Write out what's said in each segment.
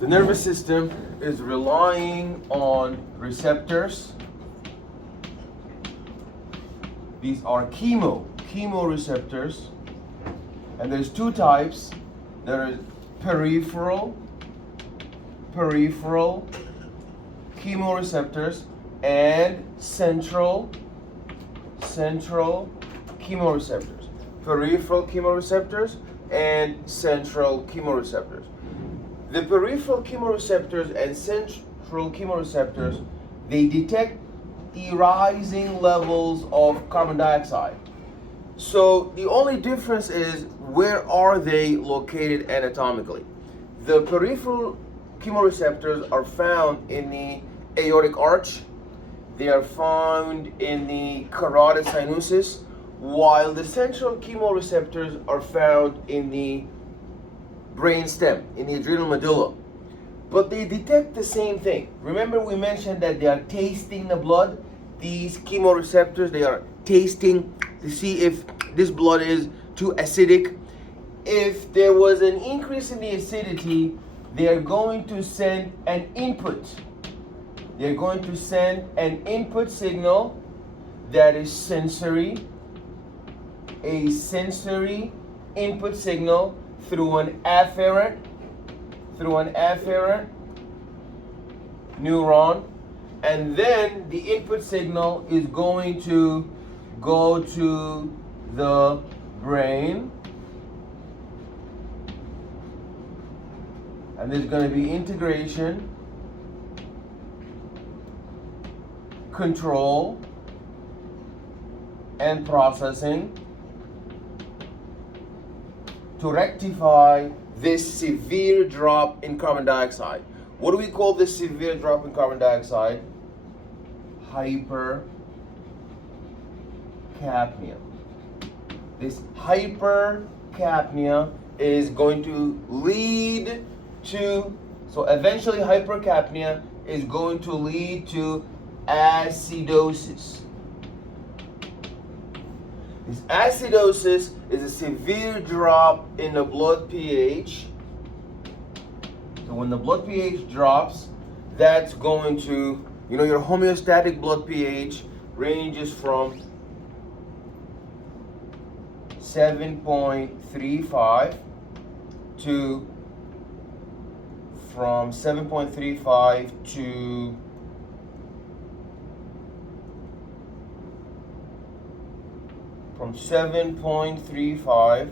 The nervous system is relying on receptors. These are chemoreceptors, and there's two types. There is peripheral chemoreceptors and central chemoreceptors. Peripheral chemoreceptors and central chemoreceptors. The peripheral chemoreceptors and central chemoreceptors, they detect the rising levels of carbon dioxide. So the only difference is where are they located anatomically. The peripheral chemoreceptors are found in the aortic arch. They are found in the carotid sinuses, while the central chemoreceptors are found in the brain stem, in the adrenal medulla. But they detect the same thing. Remember we mentioned that they are tasting the blood. These chemoreceptors, they are tasting to see if this blood is too acidic. If there was an increase in the acidity, they are going to send an input. They're going to send an input signal that is sensory, a sensory input signal through an afferent neuron, and then the input signal is going to go to the brain, and there's going to be integration, control, and processing to rectify this severe drop in carbon dioxide. What do we call this severe drop in carbon dioxide? Hypercapnia. This hypercapnia is going to lead to, so eventually hypercapnia is going to lead to acidosis. This acidosis is a severe drop in the blood pH. So when the blood pH drops, that's going to, your homeostatic blood pH ranges from 7.35 to from 7.35 to from 7.35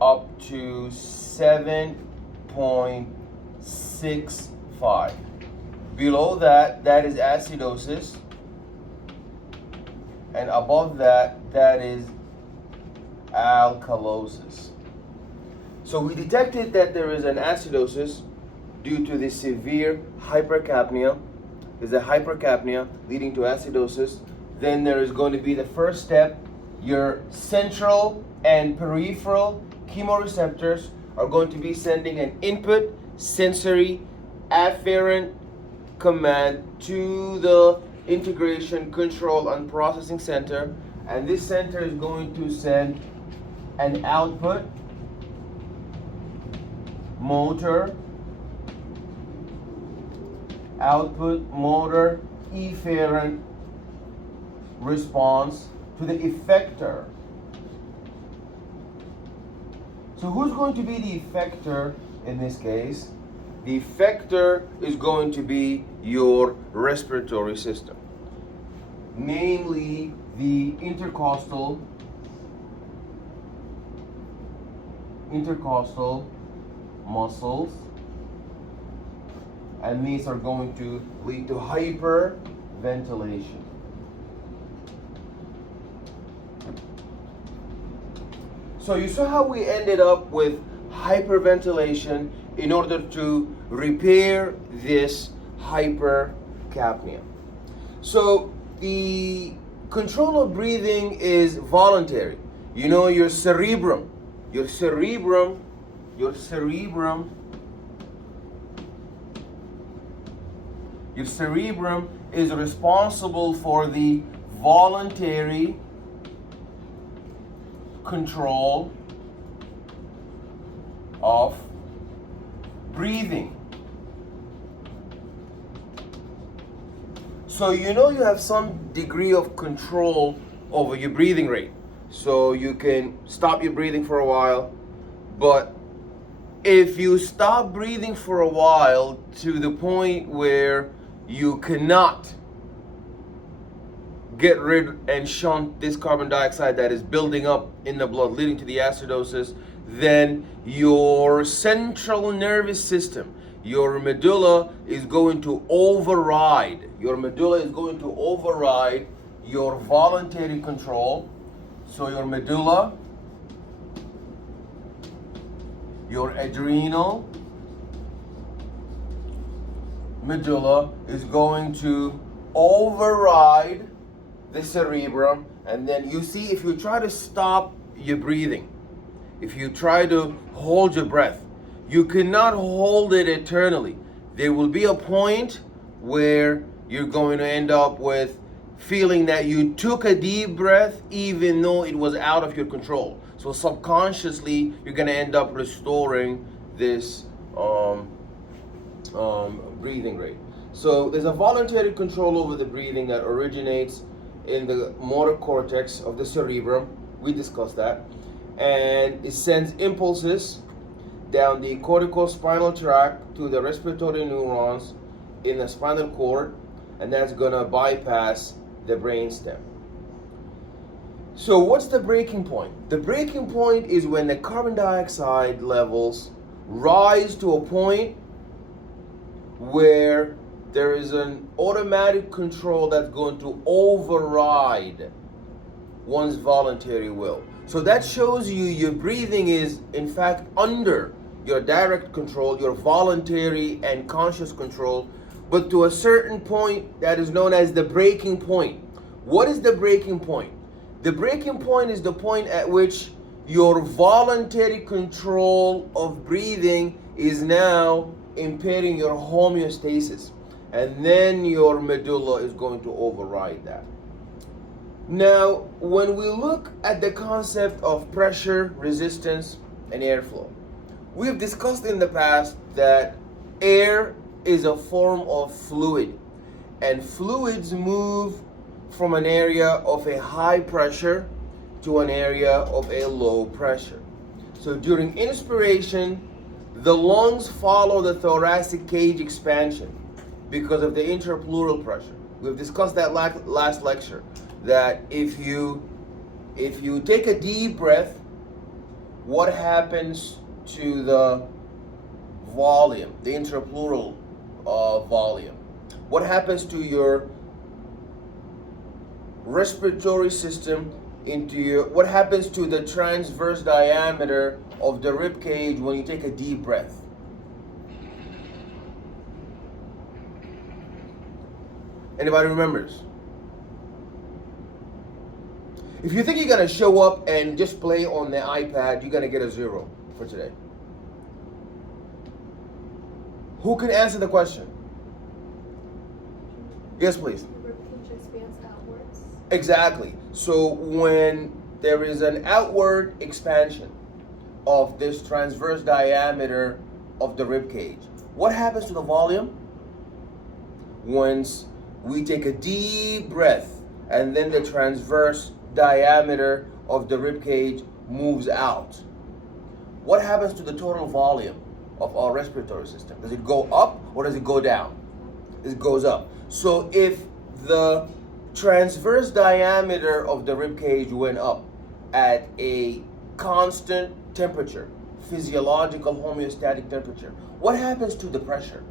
up to 7.65. Below that, that is acidosis, and above that, that is alkalosis. So we detected that there is an acidosis due to the severe hypercapnia. There's a hypercapnia leading to acidosis. Then there is going to be the first step. Your central and peripheral chemoreceptors are going to be sending an input sensory afferent command to the integration, control, and processing center, and this center is going to send an output motor efferent response to the effector. So who's going to be the effector in this case? The effector is going to be your respiratory system, namely the intercostal muscles, and these are going to lead to hyperventilation. So you saw how we ended up with hyperventilation in order to repair this hypercapnia. So the control of breathing is voluntary. Your cerebrum is responsible for the voluntary control of breathing. So you know you have some degree of control over your breathing rate. So you can stop your breathing for a while, but if you stop breathing for a while to the point where you cannot get rid and shunt this carbon dioxide that is building up in the blood, leading to the acidosis, then your central nervous system, your medulla, is going to override. Your medulla is going to override your voluntary control. So your medulla, your adrenal medulla is going to override the cerebrum, and then you see, if you try to stop your breathing, if you try to hold your breath, you cannot hold it eternally. There will be a point where you're going to end up with feeling that you took a deep breath even though it was out of your control. So subconsciously, you're going to end up restoring this breathing rate. So there's a voluntary control over the breathing that originates in the motor cortex of the cerebrum. We discussed that. And it sends impulses down the corticospinal tract to the respiratory neurons in the spinal cord, and that's going to bypass the brainstem. So what's the breaking point? The breaking point is when the carbon dioxide levels rise to a point where there is an automatic control that's going to override one's voluntary will. So that shows you your breathing is in fact under your direct control, your voluntary and conscious control, but to a certain point that is known as the breaking point. What is the breaking point? The breaking point is the point at which your voluntary control of breathing is now impairing your homeostasis, and then your medulla is going to override that. Now, when we look at the concept of pressure, resistance, and airflow, we've discussed in the past that air is a form of fluid, and fluids move from an area of a high pressure to an area of a low pressure. So during inspiration, the lungs follow the thoracic cage expansion because of the intrapleural pressure. We've discussed that last lecture, that if you take a deep breath, what happens to the volume, the intrapleural volume? What happens to your respiratory system, what happens to the transverse diameter of the rib cage when you take a deep breath? Anybody remembers? If you think you're going to show up and just play on the iPad, you're going to get a 0 for today. Who can answer the question? Yes, please. The rib cage expands outwards. Exactly. So when there is an outward expansion of this transverse diameter of the rib cage, what happens to the volume? Once we take a deep breath and then the transverse diameter of the rib cage moves out, what happens to the total volume of our respiratory system? Does it go up or does it go down? It goes up. So if the transverse diameter of the rib cage went up at a constant temperature, physiological homeostatic temperature, what happens to the pressure?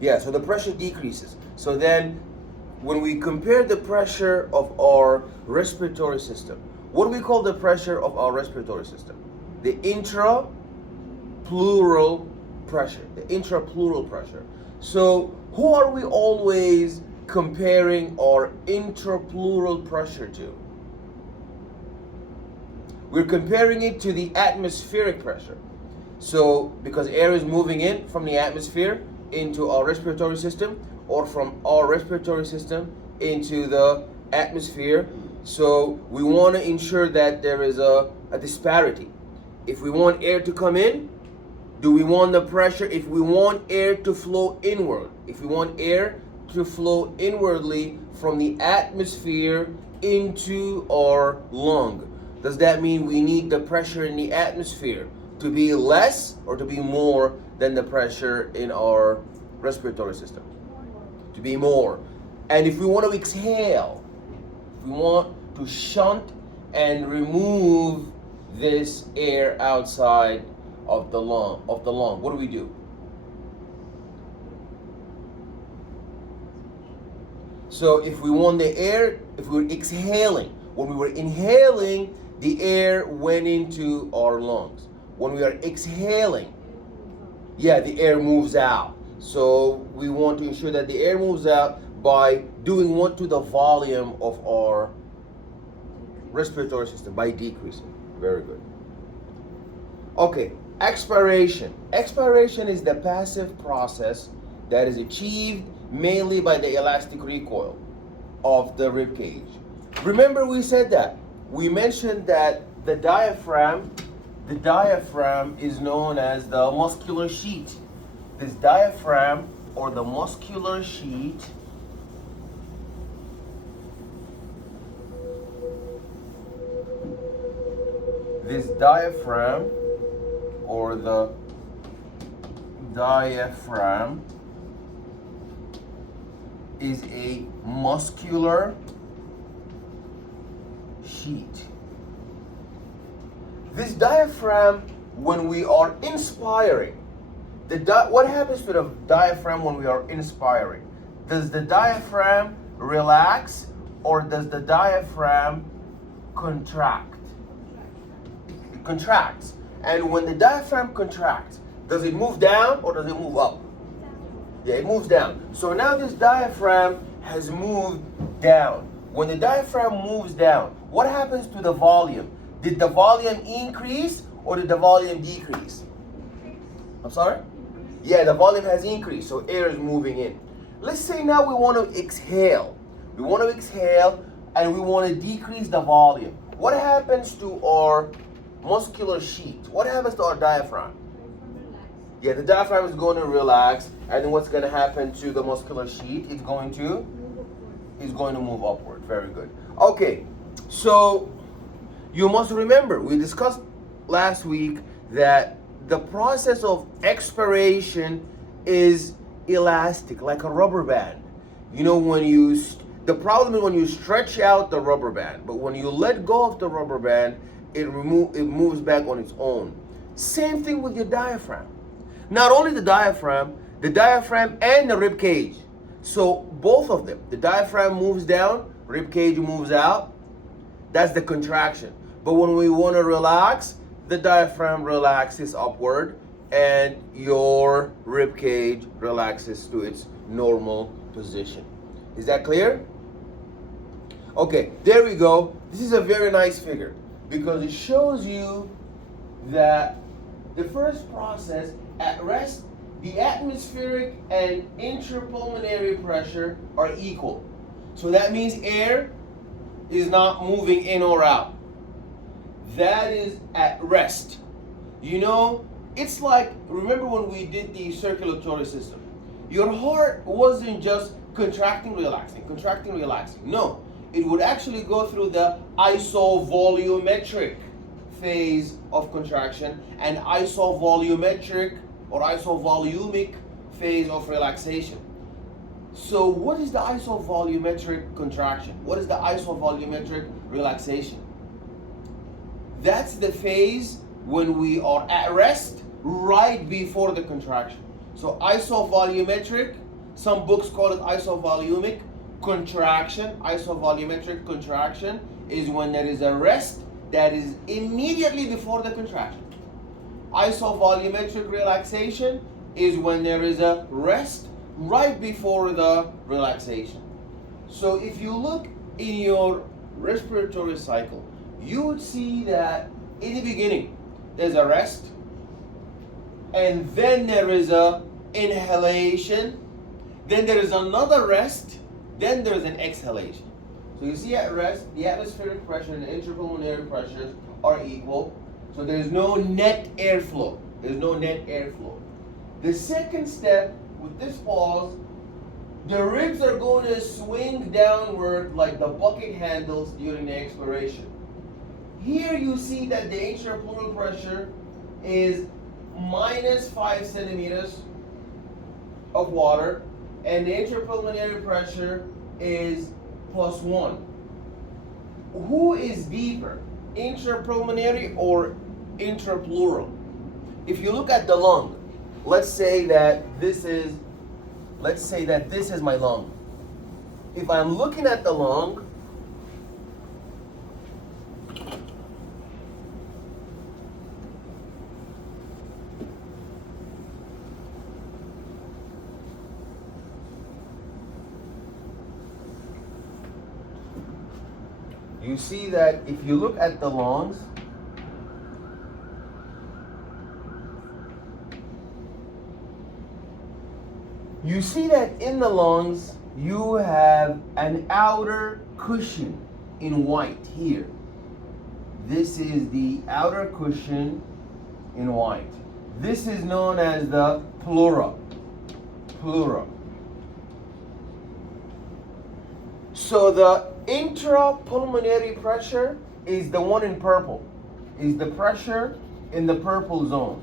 Yeah, so the pressure decreases. So then when we compare the pressure of our respiratory system, what do we call the pressure of our respiratory system? The intrapleural pressure. The intrapleural pressure. So who are we always comparing our intrapleural pressure to? We're comparing it to the atmospheric pressure. So because air is moving in from the atmosphere into our respiratory system, or from our respiratory system into the atmosphere, so we want to ensure that there is a disparity. If we want air to come in, do we want the pressure? If we want air to flow inward, if we want air to flow inwardly from the atmosphere into our lung. Does that mean we need the pressure in the atmosphere to be less or to be more than the pressure in our respiratory system? To be more. And if we want to exhale, if we want to shunt and remove this air outside of the lung, what do we do? So if we want the air, if we were exhaling, when we were inhaling, the air went into our lungs. When we are exhaling, yeah, the air moves out. So we want to ensure that the air moves out by doing what to the volume of our respiratory system? By decreasing. Very good. Okay, expiration. Expiration is the passive process that is achieved mainly by the elastic recoil of the rib cage. Remember we said that. We mentioned that the diaphragm is known as the muscular sheet. This diaphragm or the muscular sheet is a muscular sheet. This diaphragm, when we are inspiring, what happens to the diaphragm when we are inspiring? Does the diaphragm relax or does the diaphragm contract? It contracts. And when the diaphragm contracts, does it move down or does it move up? Yeah, it moves down. So now this diaphragm has moved down. When the diaphragm moves down, what happens to the volume? Did the volume increase or did the volume decrease? I'm sorry? Yeah, the volume has increased, so air is moving in. Let's say now we want to exhale. We want to exhale and we want to decrease the volume. What happens to our muscular sheet? What happens to our diaphragm? Yeah, the diaphragm is going to relax, and then what's going to happen to the muscular sheet? It's going to move upward. Very good. Okay, so you must remember, we discussed last week that the process of expiration is elastic, like a rubber band. You know, the problem is when you stretch out the rubber band, but when you let go of the rubber band, it moves back on its own. Same thing with your diaphragm. Not only the diaphragm and the rib cage. So both of them, the diaphragm moves down, rib cage moves out. That's the contraction. But when we want to relax, the diaphragm relaxes upward and your rib cage relaxes to its normal position. Is that clear? Okay, there we go. This is a very nice figure because it shows you that the first process, at rest, the atmospheric and intrapulmonary pressure are equal. So that means air is not moving in or out. That is at rest. You know, it's like, remember when we did the circulatory system? Your heart wasn't just contracting, relaxing. No, it would actually go through the isovolumetric phase of contraction and isovolumetric or isovolumic phase of relaxation. So what is the isovolumetric contraction? What is the isovolumetric relaxation? That's the phase when we are at rest right before the contraction. So isovolumetric, some books call it isovolumic contraction. Isovolumetric contraction is when there is a rest that is immediately before the contraction. Isovolumetric relaxation is when there is a rest right before the relaxation. So if you look in your respiratory cycle, you would see that in the beginning there's a rest, and then there is a inhalation, then there is another rest, then there is an exhalation. So you see at rest, the atmospheric pressure and the intrapulmonary pressures are equal. So there's no net airflow. The second step with this pause The ribs are going to swing downward like the bucket handles during the expiration. Here you see that the intrapleural pressure is minus 5 centimeters of water, and the intrapulmonary pressure is plus 1. Who is deeper, intrapulmonary or intrapleural? If you look at the lung, let's say that this is my lung. If I'm looking at the lung, you see that if you look at the lungs, you see that in the lungs you have an outer cushion in white here. This is the outer cushion in white. This is known as the pleura. Pleura. So the intrapulmonary pressure is the one in purple, is the pressure in the purple zone.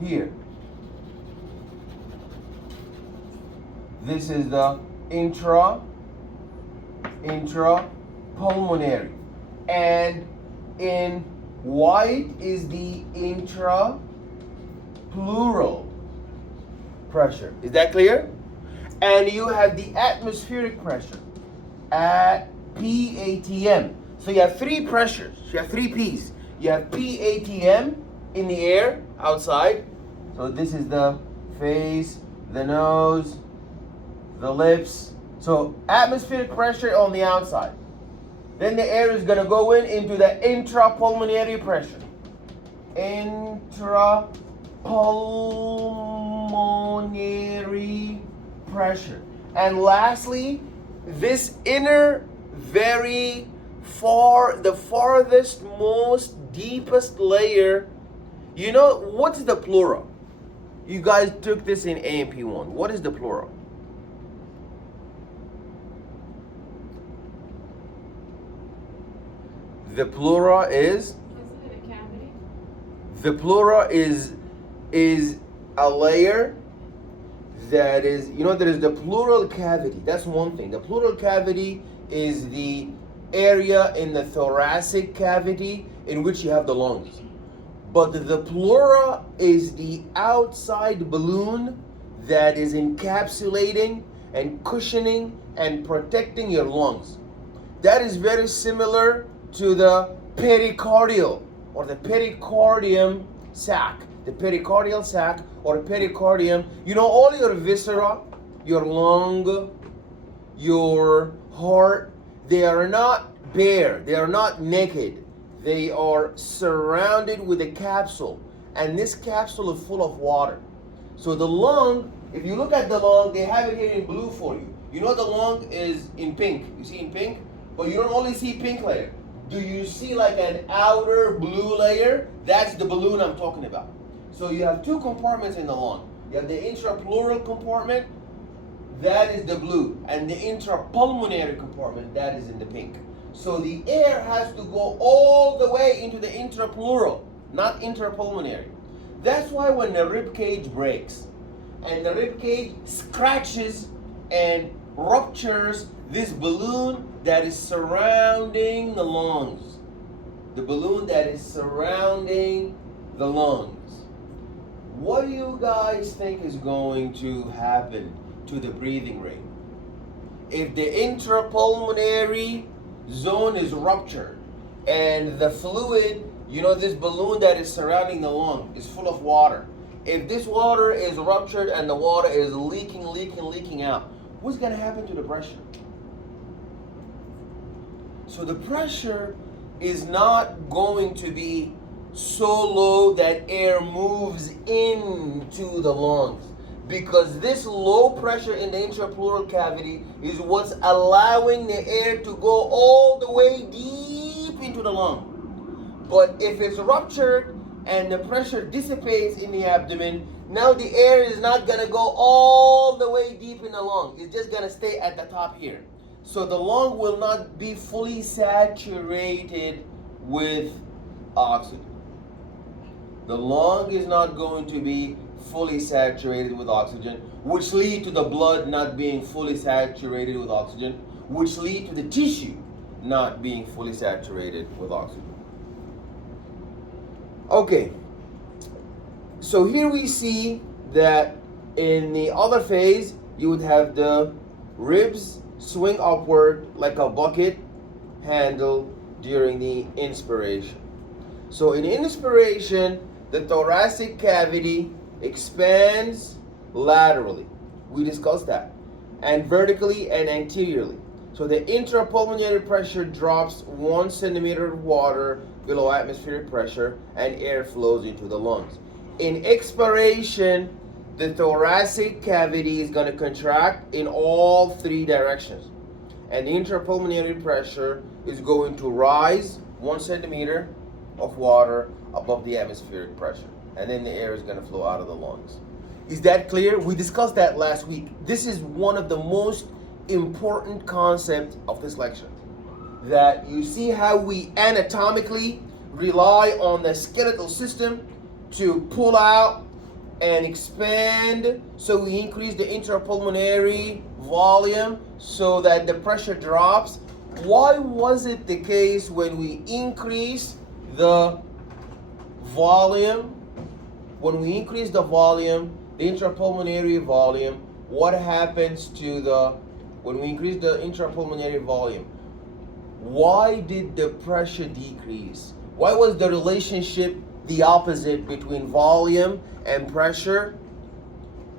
Here. This is the intrapulmonary. And in white is the intrapleural pressure. Is that clear? And you have the atmospheric pressure at PATM. So you have three pressures. You have three P's. You have PATM in the air outside. So this is the face, the nose, the lips. So atmospheric pressure on the outside. Then the air is going to go into the intrapulmonary pressure. Intrapulmonary pressure. And lastly, this inner, very far, the farthest, most deepest layer. You know, what's the pleura? You guys took this in AMP1. What is the pleura? The pleura is? Isn't it a cavity? The pleura is a layer that is, you know, there is the pleural cavity. That's one thing. The pleural cavity is the area in the thoracic cavity in which you have the lungs. But the pleura is the outside balloon that is encapsulating and cushioning and protecting your lungs. That is very similar to the pericardial or the pericardium sac. The pericardial sac or pericardium, you know, all your viscera, your lung, your heart, they are not bare, they are not naked. They are surrounded with a capsule, and this capsule is full of water. So the lung, if you look at the lung, they have it here in blue for you. You know the lung is in pink. You see in pink? But you don't only see pink layer. Do you see like an outer blue layer? That's the balloon I'm talking about. So you have two compartments in the lung. You have the intrapleural compartment, that is the blue, and the intrapulmonary compartment, that is in the pink. So the air has to go all the way into the intrapleural, not intrapulmonary. That's why when the rib cage breaks and the rib cage scratches and ruptures this balloon that is surrounding the lungs, the balloon that is surrounding the lungs. What do you guys think is going to happen to the breathing rate? If the intrapulmonary zone is ruptured and the fluid, you know, this balloon that is surrounding the lung is full of water. If this water is ruptured and the water is leaking out, what's going to happen to the pressure? So the pressure is not going to be so low that air moves into the lungs, because this low pressure in the intrapleural cavity is what's allowing the air to go all the way deep into the lung. But if it's ruptured and the pressure dissipates in the abdomen, now the air is not going to go all the way deep in the lung. It's just going to stay at the top here. So the lung will not be fully saturated with oxygen. The lung is not going to be fully saturated with oxygen, which lead to the blood not being fully saturated with oxygen, which lead to the tissue not being fully saturated with oxygen. Okay, so here we see that in the other phase, you would have the ribs swing upward like a bucket handle during the inspiration. So in inspiration, the thoracic cavity expands laterally. We discussed that. And vertically and anteriorly. So the intrapulmonary pressure drops 1 centimeter of water below atmospheric pressure and air flows into the lungs. In expiration, the thoracic cavity is going to contract in all 3 directions. And the intrapulmonary pressure is going to rise 1 centimeter of water above the atmospheric pressure. And then the air is going to flow out of the lungs. Is that clear? We discussed that last week. This is one of the most important concepts of this lecture. That you see how we anatomically rely on the skeletal system to pull out and expand, so we increase the intrapulmonary volume so that the pressure drops. Why was it the case when we increase the volume? When we increase the volume, the intrapulmonary volume, what happens to when we increase the intrapulmonary volume? Why did the pressure decrease? Why was the relationship the opposite between volume and pressure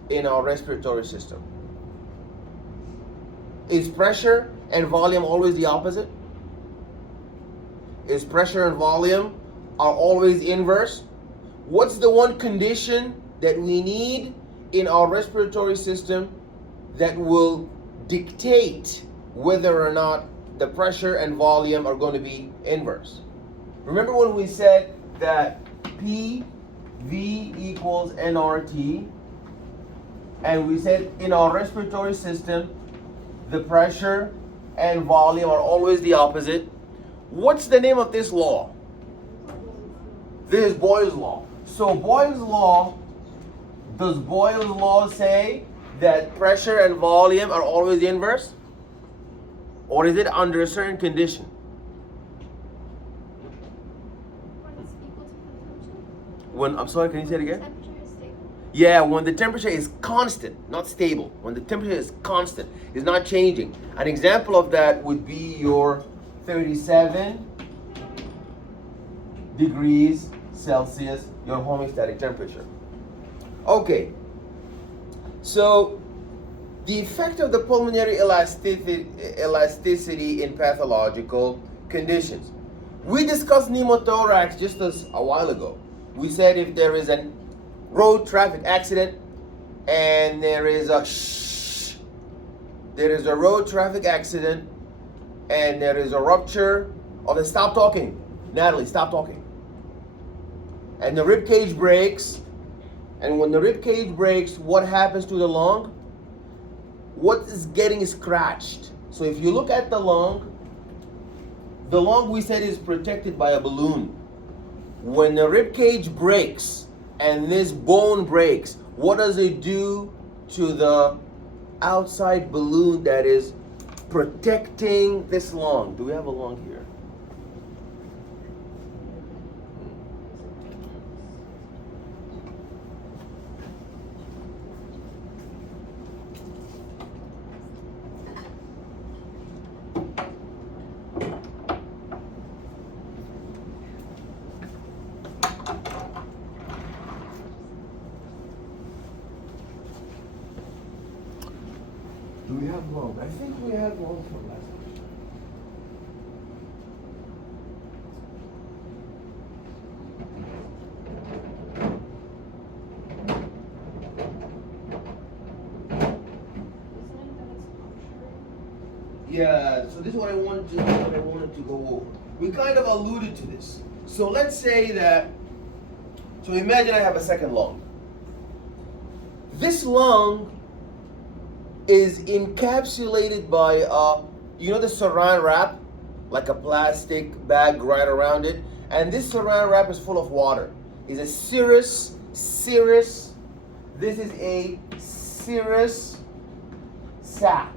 in our respiratory system? Is pressure and volume always the opposite? Is pressure and volume are always inverse? What's the one condition that we need in our respiratory system that will dictate whether or not the pressure and volume are going to be inverse? Remember when we said that PV equals nRT, and we said in our respiratory system the pressure and volume are always the opposite. What's the name of this law? This is Boyle's law. So Boyle's law, does Boyle's law say that pressure and volume are always the inverse? Or is it under a certain condition? When, I'm sorry, can you say it again? Temperature is stable. Yeah, when the temperature is constant, not stable. When the temperature is constant, it's not changing. An example of that would be your 37 degrees Celsius, your homeostatic temperature. Okay, so the effect of the pulmonary elasticity in pathological conditions. We discussed pneumothorax just a while ago. We said if there is a road traffic accident and there is a road traffic accident and there is a rupture of the, stop talking, Natalie, stop talking. And the rib cage breaks, and when the rib cage breaks, what happens to the lung? What is getting scratched? So if you look at the lung we said is protected by a balloon. When the rib cage breaks and this bone breaks, what does it do to the outside balloon that is protecting this lung? Do we have a lung here? Do we have lung? I think we had lung from last time. Yeah, so this is what I wanted to go over. We kind of alluded to this. So let's say that So imagine I have a second lung. This lung is encapsulated by the saran wrap, like a plastic bag right around it, and this saran wrap is full of water. It's a serous. This is a serous sac.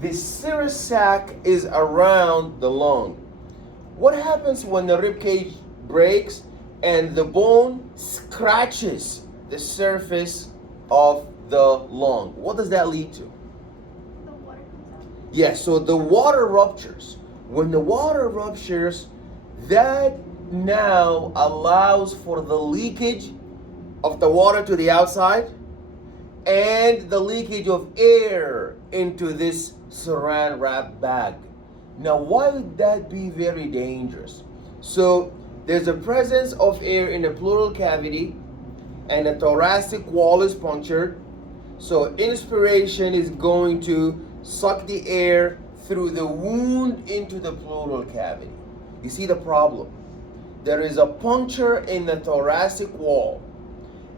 This serous sac is around the lung. What happens when the rib cage breaks and the bone scratches the surface of the lung? What does that lead to? The water comes out. Yes, so the water ruptures. When the water ruptures, that now allows for the leakage of the water to the outside and the leakage of air into this saran wrap bag. Now, why would that be very dangerous? So, there's a presence of air in the pleural cavity and the thoracic wall is punctured. So, inspiration is going to suck the air through the wound into the pleural cavity. You see the problem? There is a puncture in the thoracic wall,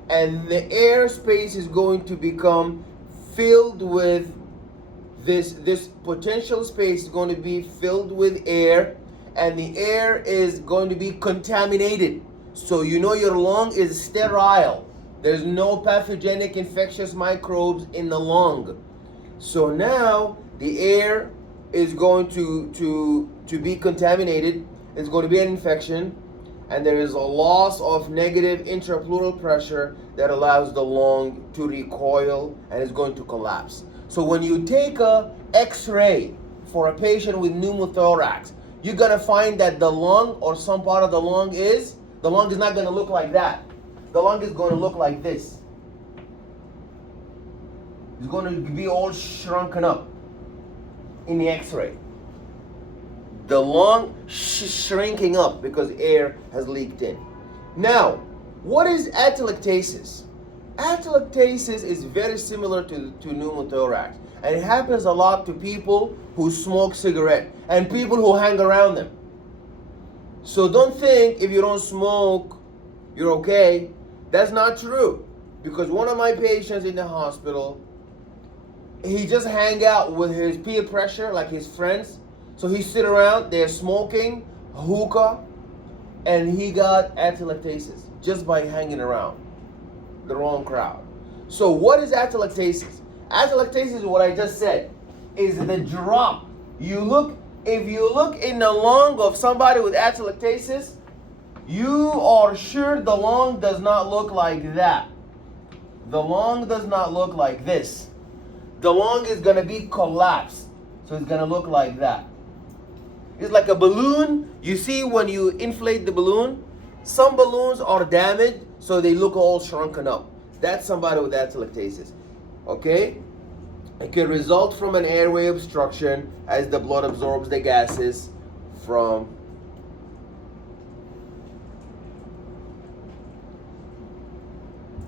and the air space is going to become filled with this potential space is going to be filled with air, and the air is going to be contaminated. So your lung is sterile. There's no pathogenic infectious microbes in the lung. So now the air is going to be contaminated. It's going to be an infection, and there is a loss of negative intrapleural pressure that allows the lung to recoil and is going to collapse. So when you take a X-ray for a patient with pneumothorax, you're going to find that the lung or some part of the lung is not going to look like that. The lung is going to look like this. It's going to be all shrunken up in the X-ray. The lung shrinking up because air has leaked in. Now, what is atelectasis? Atelectasis is very similar to pneumothorax, and it happens a lot to people who smoke cigarette and people who hang around them. So don't think if you don't smoke, you're okay. That's not true, because one of my patients in the hospital, he just hang out with his peer pressure, like his friends. So he sit around, they're smoking hookah, and he got atelectasis just by hanging around the wrong crowd. So what is atelectasis? Atelectasis is what I just said, is the drop. If you look in the lung of somebody with atelectasis, you are sure the lung does not look like that. The lung does not look like this. The lung is going to be collapsed. So it's going to look like that. It's like a balloon. You see when you inflate the balloon, some balloons are damaged, so they look all shrunken up. That's somebody with atelectasis. Okay? It can result from an airway obstruction as the blood absorbs the gases from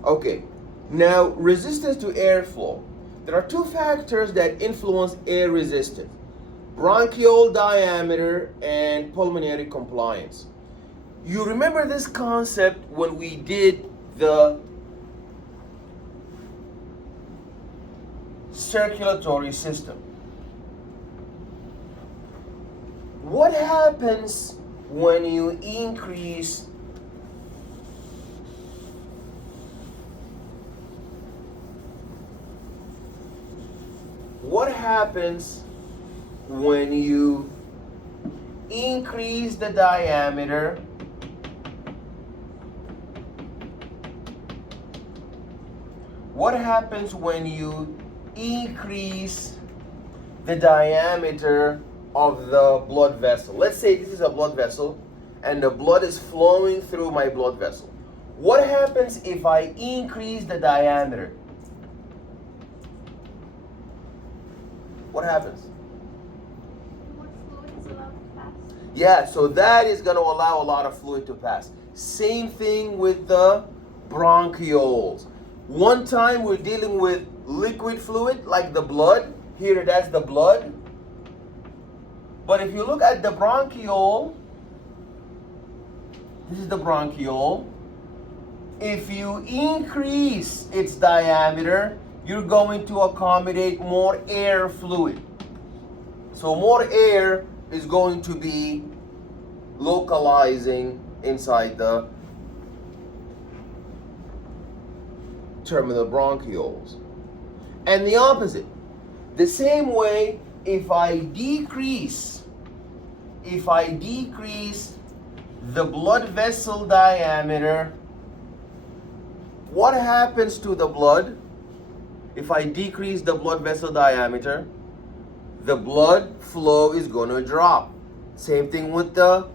Okay, now resistance to airflow. There are two factors that influence air resistance: bronchiole diameter and pulmonary compliance. You remember this concept when we did the circulatory system. What happens when you increase the diameter What happens when you increase the diameter of the blood vessel? Let's say this is a blood vessel and the blood is flowing through my blood vessel. What happens if I increase the diameter? What happens? More fluid is allowed to pass. Yeah, so that is going to allow a lot of fluid to pass. Same thing with the bronchioles. One time we're dealing with liquid fluid like the blood. Here, that's the blood. But if you look at the bronchiole, this is the bronchiole. if you increase its diameter, you're going to accommodate more air fluid. So more air is going to be localizing inside the terminal bronchioles. And the opposite. The same way, if I decrease the blood vessel diameter, what happens to the blood? If I decrease the blood vessel diameter, the blood flow is going to drop. Same thing with the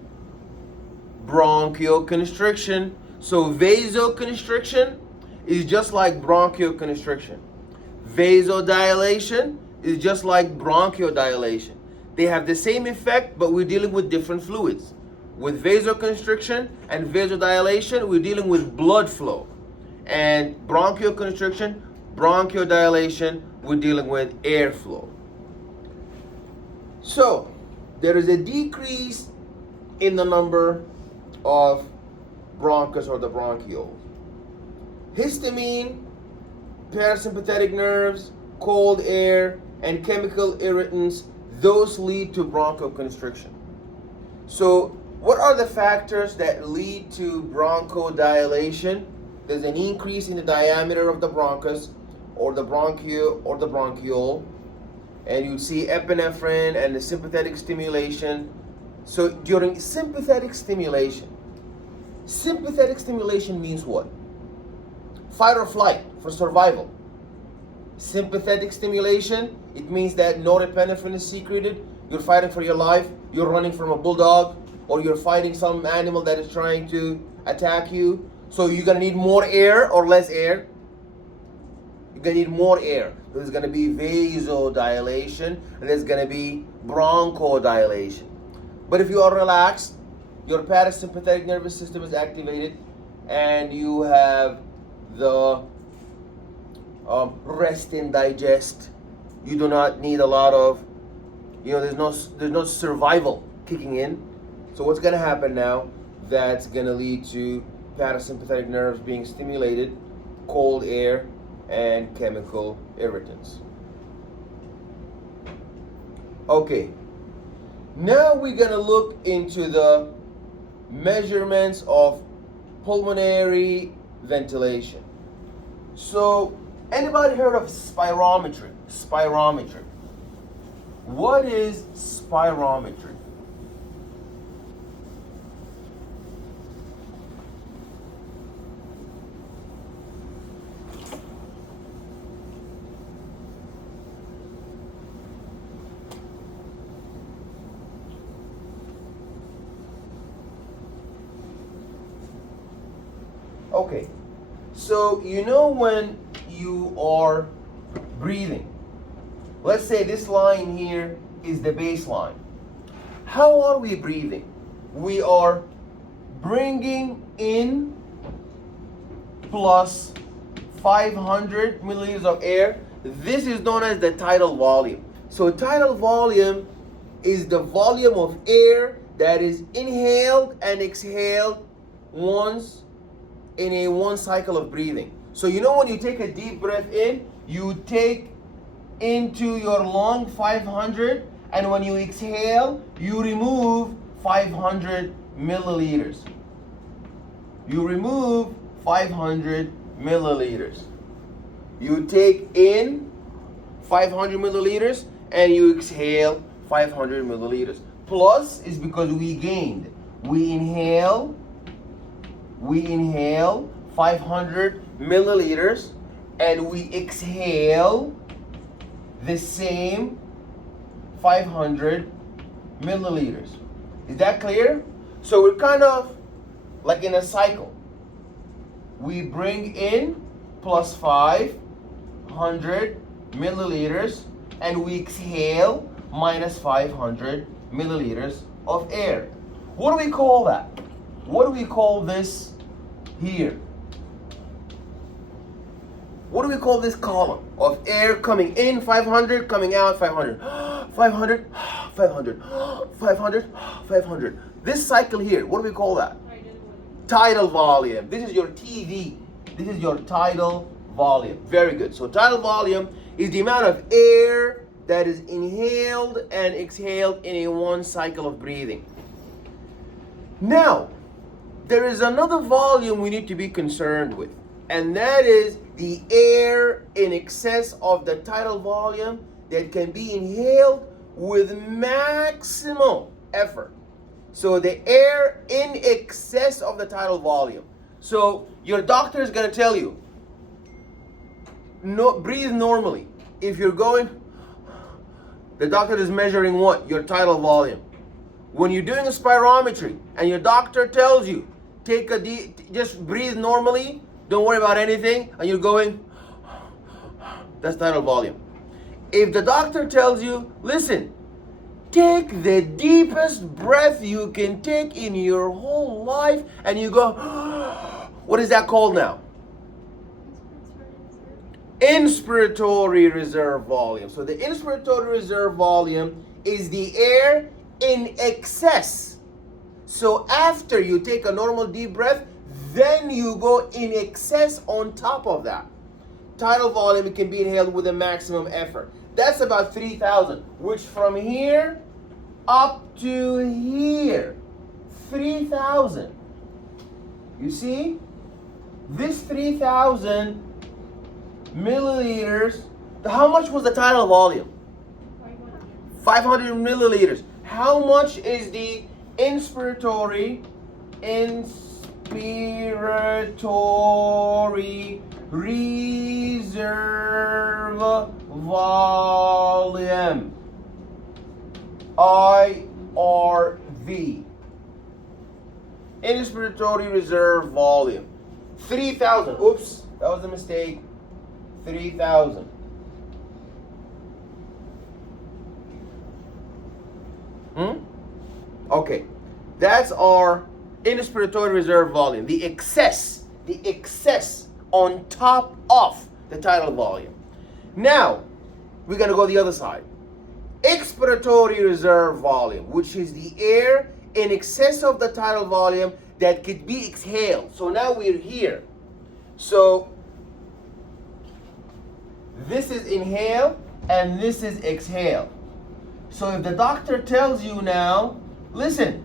bronchoconstriction. So vasoconstriction is just like bronchoconstriction. Vasodilation is just like bronchodilation. They have the same effect, but we're dealing with different fluids. With vasoconstriction and vasodilation, we're dealing with blood flow. And bronchoconstriction, bronchodilation, we're dealing with airflow. So, there is a decrease in the number of bronchus or the bronchioles. Histamine, parasympathetic nerves, cold air, and chemical irritants, those lead to bronchoconstriction. So, what are the factors that lead to bronchodilation? There's an increase in the diameter of the bronchus or the bronchiole, and you see epinephrine and the sympathetic stimulation. So during sympathetic stimulation means what? Fight or flight for survival. Sympathetic stimulation, it means that norepinephrine is secreted. You're fighting for your life. You're running from a bulldog, or you're fighting some animal that is trying to attack you. So you're gonna need more air or less air? You're gonna need more air. There's gonna be vasodilation, and there's gonna be bronchodilation. But if you are relaxed, your parasympathetic nervous system is activated, and you have the rest and digest. You do not need a lot of, there's no survival kicking in. So what's gonna happen now? That's gonna lead to parasympathetic nerves being stimulated, cold air, and chemical irritants. Okay, now we're gonna look into the measurements of pulmonary ventilation. So, anybody heard of spirometry? Spirometry. What is spirometry? Okay, so when you are breathing, let's say this line here is the baseline. How are we breathing? We are bringing in plus 500 milliliters of air. This is known as the tidal volume. So tidal volume is the volume of air that is inhaled and exhaled once in a one cycle of breathing. So when you take a deep breath in, you take into your lung 500, and when you exhale, you remove 500 milliliters. You remove 500 milliliters. You take in 500 milliliters and you exhale 500 milliliters. Plus is because we gained. We inhale 500 milliliters and we exhale the same 500 milliliters. Is that clear? So we're kind of like in a cycle. We bring in plus 500 milliliters and we exhale minus 500 milliliters of air. What do we call that? What do we call this here? What do we call this column of air coming in 500, coming out 500? 500, 500, 500, 500. This cycle here, what do we call that? tidal volume. This is your TV. This is your tidal volume. Very good. So tidal volume is the amount of air that is inhaled and exhaled in a one cycle of breathing. Now, there is another volume we need to be concerned with, and that is the air in excess of the tidal volume that can be inhaled with maximum effort. So the air in excess of the tidal volume. So your doctor is going to tell you, no, breathe normally. If you're going, the doctor is measuring what? Your tidal volume. When you're doing a spirometry and your doctor tells you, take a deep, just breathe normally, don't worry about anything, and you're going, that's tidal volume. If the doctor tells you, listen, take the deepest breath you can take in your whole life, and you go, what is that called now? Inspiratory reserve volume. So the inspiratory reserve volume is the air in excess. So after you take a normal deep breath, then you go in excess on top of that. Tidal volume can be inhaled with a maximum effort. That's about 3,000, which from here up to here, 3,000. You see? This 3,000 milliliters, how much was the tidal volume? 500 milliliters. How much is the inspiratory reserve volume? IRV. Inspiratory reserve volume. 3,000. Oops, that was a mistake. 3,000. Okay, that's our inspiratory reserve volume. The excess on top of the tidal volume. Now, we're going to go the other side. Expiratory reserve volume, which is the air in excess of the tidal volume that could be exhaled. So now we're here. So this is inhale and this is exhale. So if the doctor tells you now, listen,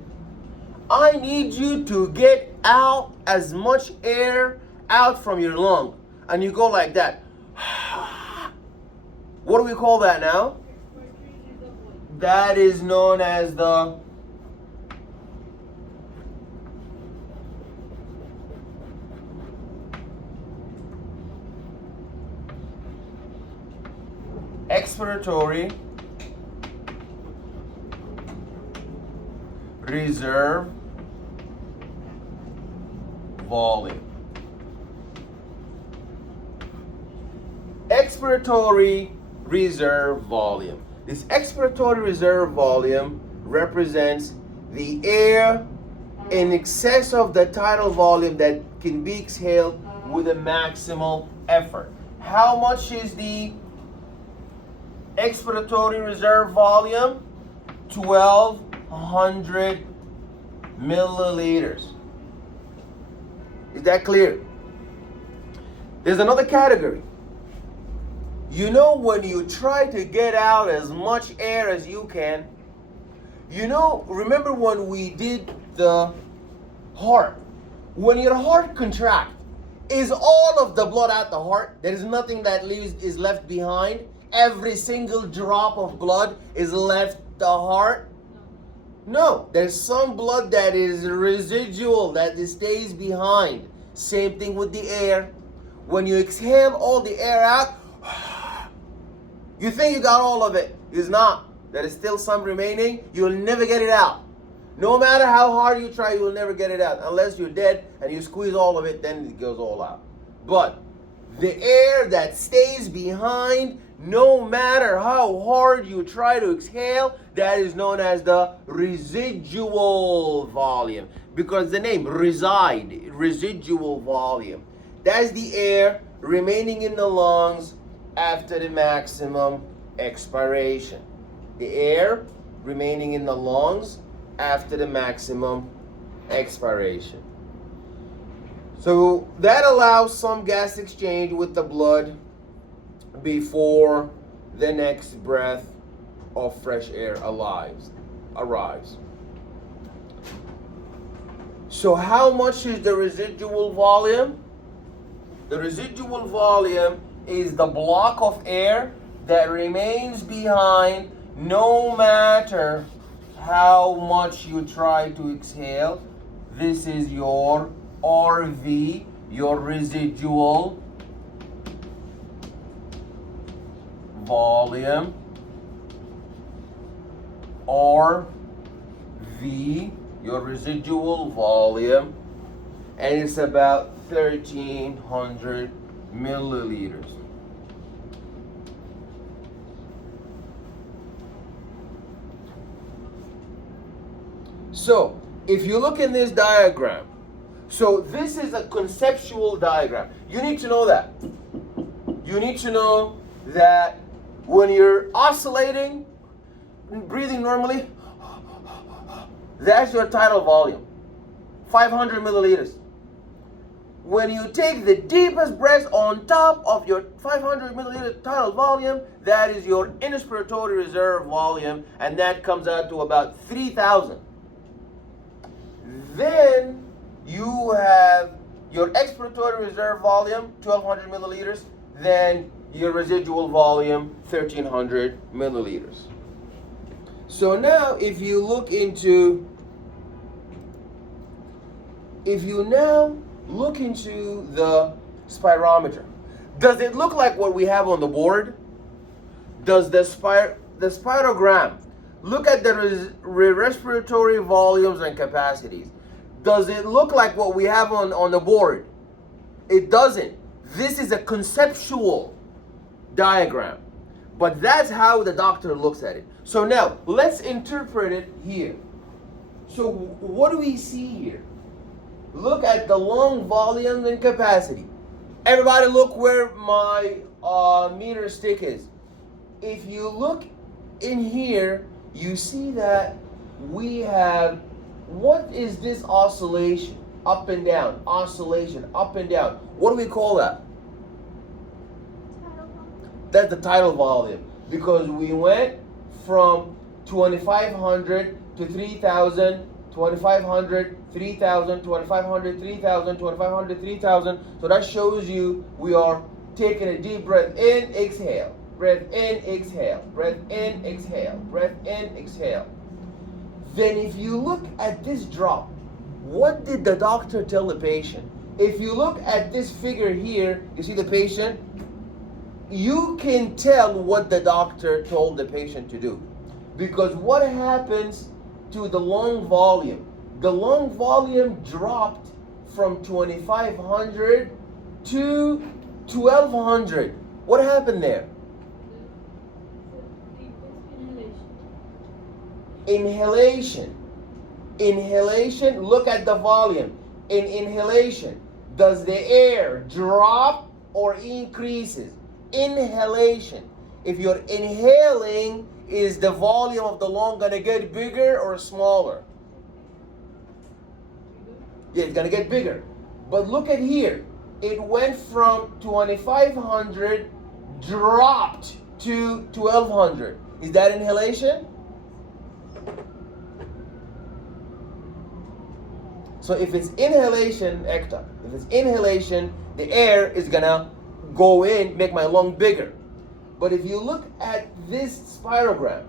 I need you to get out as much air out from your lung, and you go like that. What do we call that now? That is known as the expiratory reserve volume. Expiratory reserve volume. This expiratory reserve volume represents the air in excess of the tidal volume that can be exhaled with a maximal effort. How much is the expiratory reserve volume? 1,200 milliliters. Is that clear? There's another category. You know, when you try to get out as much air as you can, you know, remember when we did the heart? When your heart contracts, is all of the blood out the heart? There is nothing that is left behind? Every single drop of blood is left the heart? No, there's some blood that is residual, that stays behind. Same thing with the air. When you exhale all the air out, you think you got all of it. It's not. There is still some remaining. You'll never get it out. No matter how hard you try, you'll never get it out. Unless you're dead and you squeeze all of it, then it goes all out. But the air that stays behind, no matter how hard you try to exhale, that is known as the residual volume. Because the name, residual volume. That's the air remaining in the lungs after the maximum expiration. The air remaining in the lungs after the maximum expiration. So that allows some gas exchange with the blood before the next breath of fresh air arrives. So how much is the residual volume? The residual volume is the block of air that remains behind no matter how much you try to exhale. This is your RV, your residual volume. RV, your residual volume, and it's about 1,300 milliliters. So, if you look in this diagram, so this is a conceptual diagram. You need to know that. You need to know that when you're oscillating, breathing normally, that's your tidal volume, 500 milliliters. When you take the deepest breath on top of your 500 milliliter tidal volume, that is your inspiratory reserve volume, and that comes out to about 3,000. Then you have your expiratory reserve volume, 1,200 milliliters, then your residual volume, 1,300 milliliters. So now if you now look into the spirometer, does it look like what we have on the board? Does the spirogram look at the respiratory volumes and capacities? Does it look like what we have on the board? It doesn't. This is a conceptual diagram, but that's how the doctor looks at it. So now let's interpret it here. So what do we see here? Look at the lung volume and capacity. Everybody look where my meter stick is. If you look in here, you see that we have, what is this oscillation? Up and down, oscillation, up and down. What do we call that? That's the tidal volume, because we went from 2,500 to 3,000, 2,500, 3,000, 2,500, 3,000, 2,500, 3,000. So that shows you we are taking a deep breath in, exhale, breath in, exhale, breath in, exhale, breath in, exhale. Then if you look at this drop, what did the doctor tell the patient? If you look at this figure here, you see the patient? You can tell what the doctor told the patient to do. Because what happens to the lung volume? The lung volume dropped from 2,500 to 1,200. What happened there? Inhalation. Inhalation, look at the volume. In inhalation, does the air drop or increases? Inhalation. If you're inhaling, is the volume of the lung gonna get bigger or smaller? Yeah, it's gonna get bigger. But look at here. It went from 2,500, dropped to 1,200. Is that inhalation? So if it's inhalation, if it's inhalation, the air is gonna go in, make my lung bigger. But if you look at this spirogram,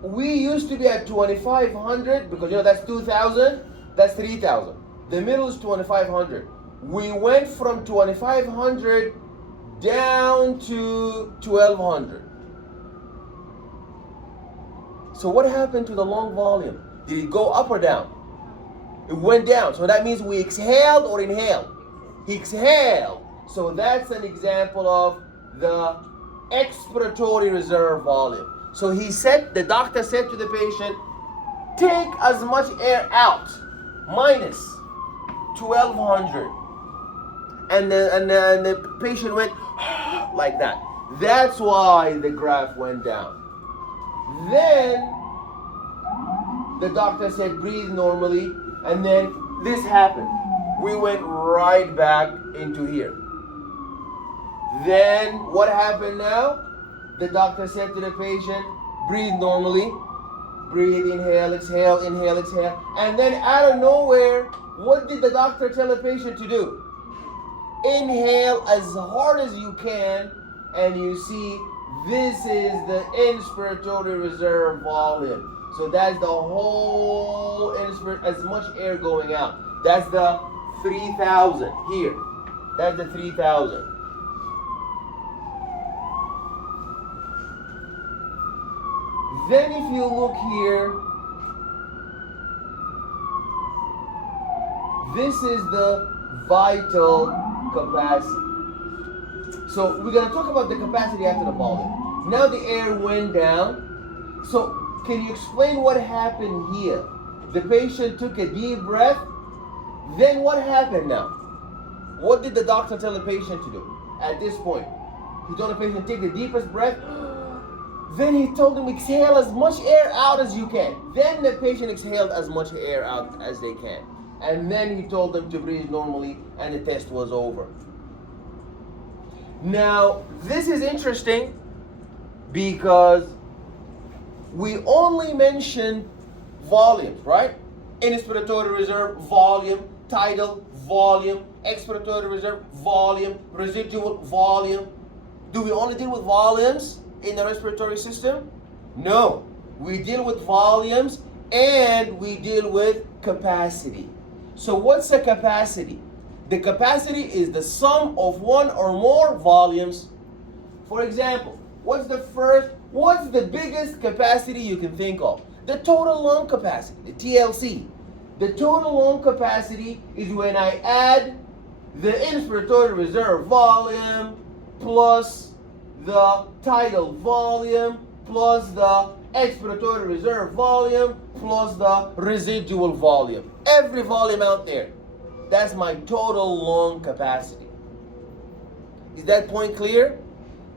we used to be at 2,500 because that's 2,000, that's 3,000. The middle is 2,500. We went from 2,500 down to 1,200. So what happened to the lung volume? Did it go up or down? It went down. So that means we exhaled or inhaled? Exhaled. So that's an example of the expiratory reserve volume. So the doctor said to the patient, take as much air out, minus 1,200. And the patient went like that. That's why the graph went down. Then the doctor said breathe normally, and then this happened. we went right back into here. Then what happened now? The doctor said to the patient, breathe normally. Breathe, inhale, exhale, inhale, exhale. And then out of nowhere, what did the doctor tell the patient to do? Inhale as hard as you can, and you see this is the inspiratory reserve volume. So that's the whole as much air going out. That's the 3,000 here. That's the 3,000. Then if you look here, this is the vital capacity. So we're going to talk about the capacity after the volume. Now the air went down. So can you explain what happened here? The patient took a deep breath. Then what happened now? What did the doctor tell the patient to do at this point? He told the patient, take the deepest breath. Then he told him, exhale as much air out as you can. Then the patient exhaled as much air out as they can. And then he told them to breathe normally, and the test was over. Now, this is interesting because we only mentioned volumes, right? Inspiratory reserve, volume, tidal, volume, expiratory reserve, volume, residual, volume. Do we only deal with volumes in the respiratory system? No. We deal with volumes and we deal with capacity. So what's the capacity? The capacity is the sum of one or more volumes. For example, what's the biggest capacity you can think of? The total lung capacity, the TLC. The total lung capacity is when I add the inspiratory reserve volume plus the tidal volume plus the expiratory reserve volume plus the residual volume. Every volume out there. That's my total lung capacity. Is that point clear?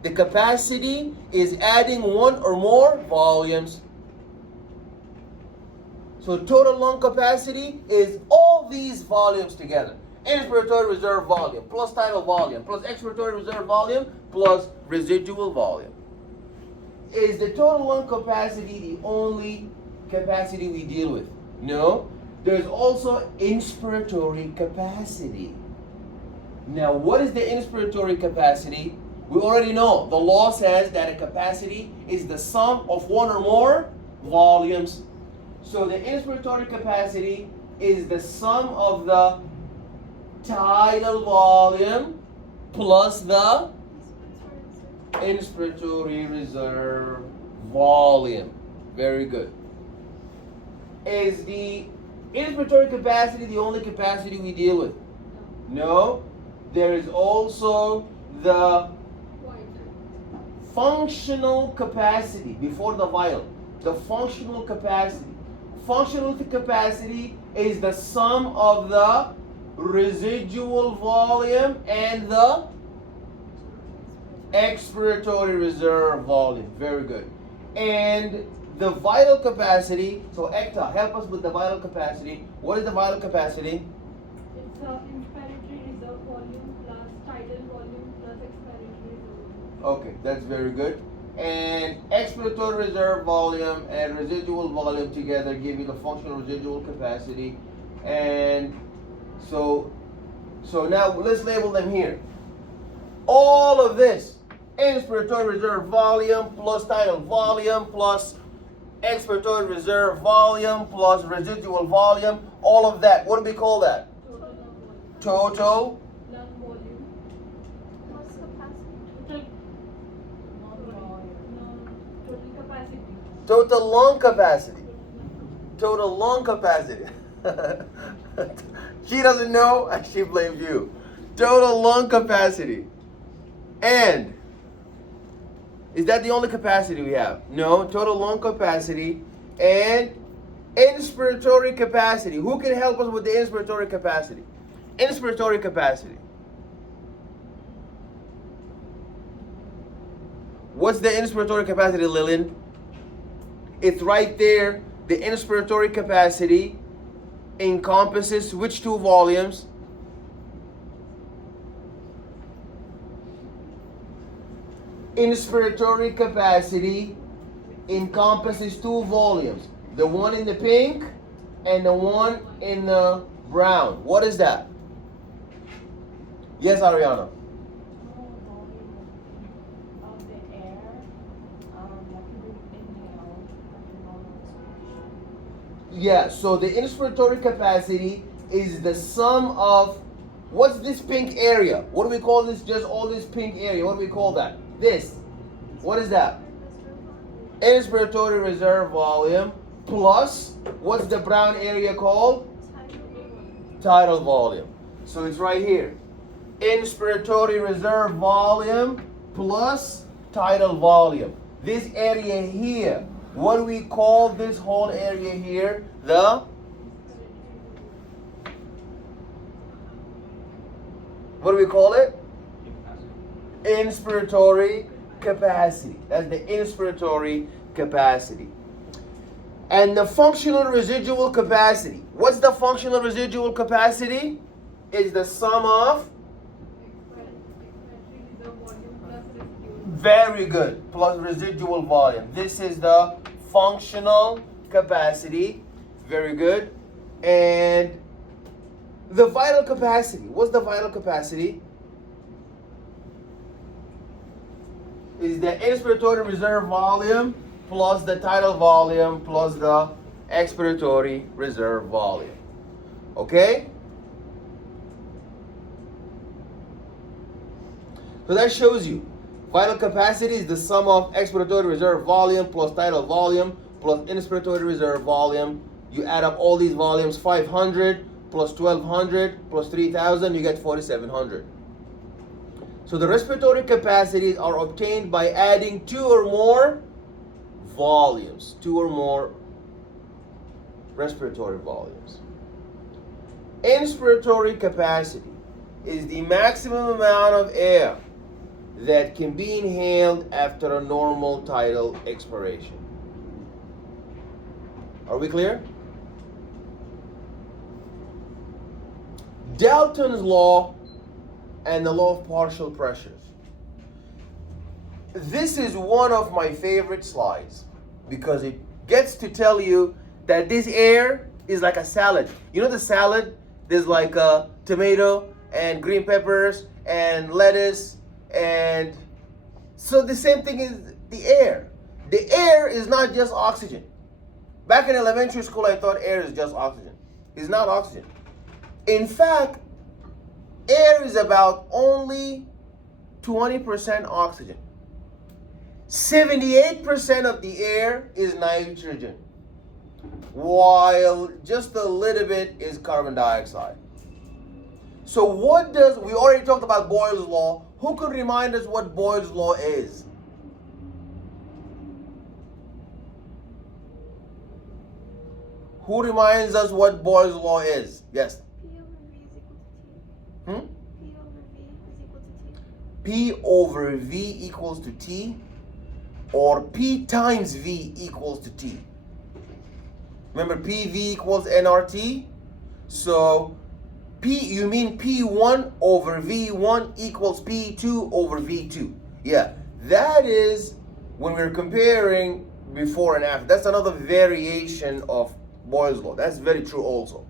The capacity is adding one or more volumes. So total lung capacity is all these volumes together. Inspiratory reserve volume plus tidal volume plus expiratory reserve volume plus residual volume. Is the total lung capacity the only capacity we deal with? No. There's also inspiratory capacity. Now, what is the inspiratory capacity? We already know. The law says that a capacity is the sum of one or more volumes. So the inspiratory capacity is the sum of the tidal volume plus the inspiratory reserve volume. Very good. Is the inspiratory capacity the only capacity we deal with? No. There is also the functional capacity before the vital. The functional capacity. Functional capacity is the sum of the residual volume and the expiratory reserve volume. Very good. And the vital capacity, so Ekta, help us with the vital capacity. What is the vital capacity? It's inspiratory reserve volume plus tidal volume plus expiratory reserve volume. Okay, that's very good. And expiratory reserve volume and residual volume together give you the functional residual capacity. And so now let's label them here. All of this, inspiratory reserve volume plus tidal volume plus expiratory reserve volume plus residual volume, all of that, what do we call that? Total lung volume. What's capacity? Total capacity. total lung capacity. Total lung capacity. She doesn't know and she blames you. Total lung capacity. And is that the only capacity we have? No, total lung capacity and inspiratory capacity. Who can help us with the inspiratory capacity? Inspiratory capacity. What's the inspiratory capacity, Lillian? It's right there. The inspiratory capacity encompasses which two volumes? Inspiratory capacity encompasses two volumes, the one in the pink and the one in the brown. What is that? Yes, Ariana. Of the air, that can be inhaled after normal respiration. Yeah, so the inspiratory capacity is the sum of, what's this pink area? What do we call this? Just all this pink area. What do we call that? This. What is that? Inspiratory reserve volume plus, what's the brown area called? Tidal volume. So it's right here. Inspiratory reserve volume plus tidal volume. This area here, what do we call this whole area here? What do we call it? Inspiratory capacity. That's the inspiratory capacity. And the functional residual capacity. What's the functional residual capacity? It's the sum of. Very good. Plus residual volume. This is the functional capacity. Very good. And the vital capacity. What's the vital capacity? Is the inspiratory reserve volume plus the tidal volume plus the expiratory reserve volume. Okay? So that shows you vital capacity is the sum of expiratory reserve volume plus tidal volume plus inspiratory reserve volume. You add up all these volumes, 500 plus 1200 plus 3000, you get 4700. So the respiratory capacities are obtained by adding two or more volumes, two or more respiratory volumes. Inspiratory capacity is the maximum amount of air that can be inhaled after a normal tidal expiration. Are we clear? Dalton's law and the law of partial pressures. This is one of my favorite slides because it gets to tell you that this air is like a salad. You know the salad? There's like a tomato and green peppers and lettuce, and so the same thing is the air. The air is not just oxygen. Back in elementary school, I thought air is just oxygen. It's not oxygen. In fact, air is about only 20% oxygen. 78% of the air is nitrogen, while just a little bit is carbon dioxide. So we already talked about Boyle's law. Who could remind us what Boyle's law is? Who reminds us what Boyle's law is? Yes. P over V equals to T, or P times V equals to T. Remember, PV equals nRT? So you mean P1 over V1 equals P2 over V2. Yeah, that is when we're comparing before and after. That's another variation of Boyle's law. That's very true also.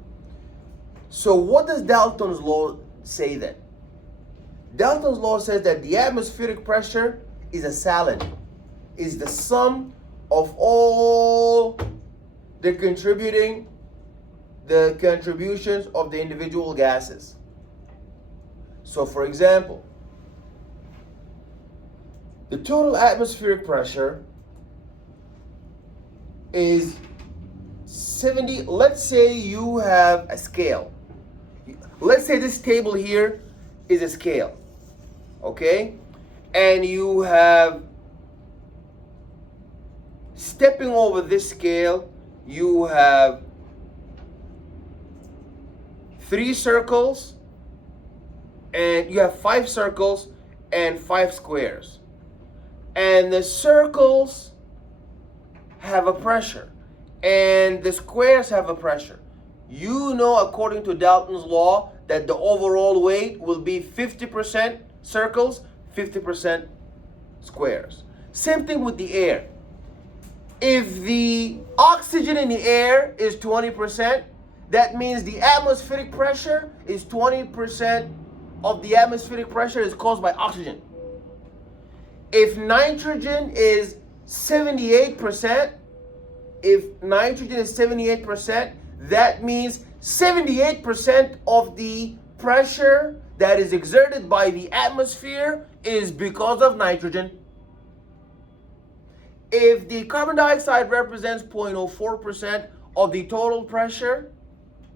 So what does Dalton's law say then? Dalton's law says that the atmospheric pressure is a salad, is the sum of all the contributions of the individual gases. So for example, the total atmospheric pressure is 70. Let's say you have a scale. Let's say this table here is a scale, okay? And you have, stepping over this scale, you have 3 circles, and you have 5 circles and 5 squares. And the circles have a pressure, and the squares have a pressure. You know, according to Dalton's law, that the overall weight will be 50% circles, 50% squares. Same thing with the air. If the oxygen in the air is 20%, that means the atmospheric pressure is 20% of the atmospheric pressure is caused by oxygen. If nitrogen is 78%, that means 78% of the pressure that is exerted by the atmosphere is because of nitrogen. If the carbon dioxide represents 0.04% of the total pressure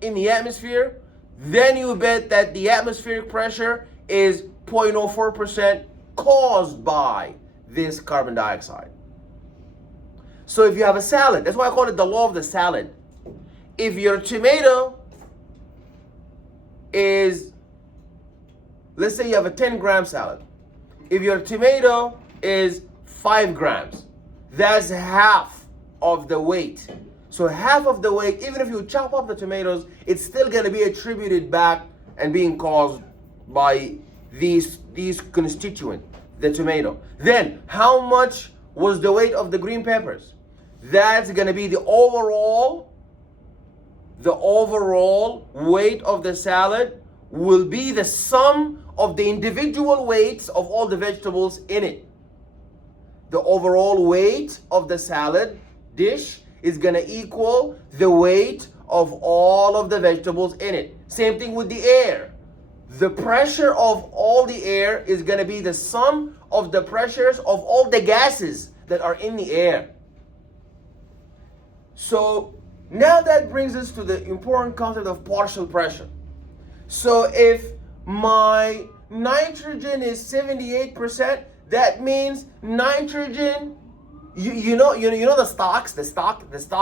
in the atmosphere, then you bet that the atmospheric pressure is 0.04% caused by this carbon dioxide. So if you have a salad, that's why I call it the law of the salad. If your tomato is, let's say you have a 10-gram salad. If your tomato is 5 grams, that's half of the weight. So half of the weight, even if you chop up the tomatoes, it's still going to be attributed back and being caused by these constituents, the tomato. Then how much was the weight of the green peppers? That's going to be the overall weight of the salad will be the sum of the individual weights of all the vegetables in it. The overall weight of the salad dish is going to equal the weight of all of the vegetables in it. Same thing with the air. The pressure of all the air is going to be the sum of the pressures of all the gases that are in the air. So now that brings us to the important concept of partial pressure. So if my nitrogen is 78%, that means nitrogen, you know the stock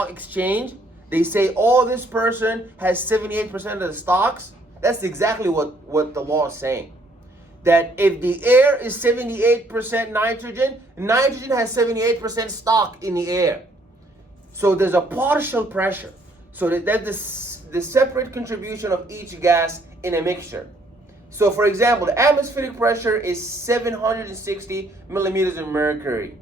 exchange, they say, oh, this person has 78% of the stocks. That's exactly what the law is saying. That if the air is 78% nitrogen, nitrogen has 78% stock in the air. So there's a partial pressure. So that's the separate contribution of each gas in a mixture. So for example, the atmospheric pressure is 760 millimeters of mercury.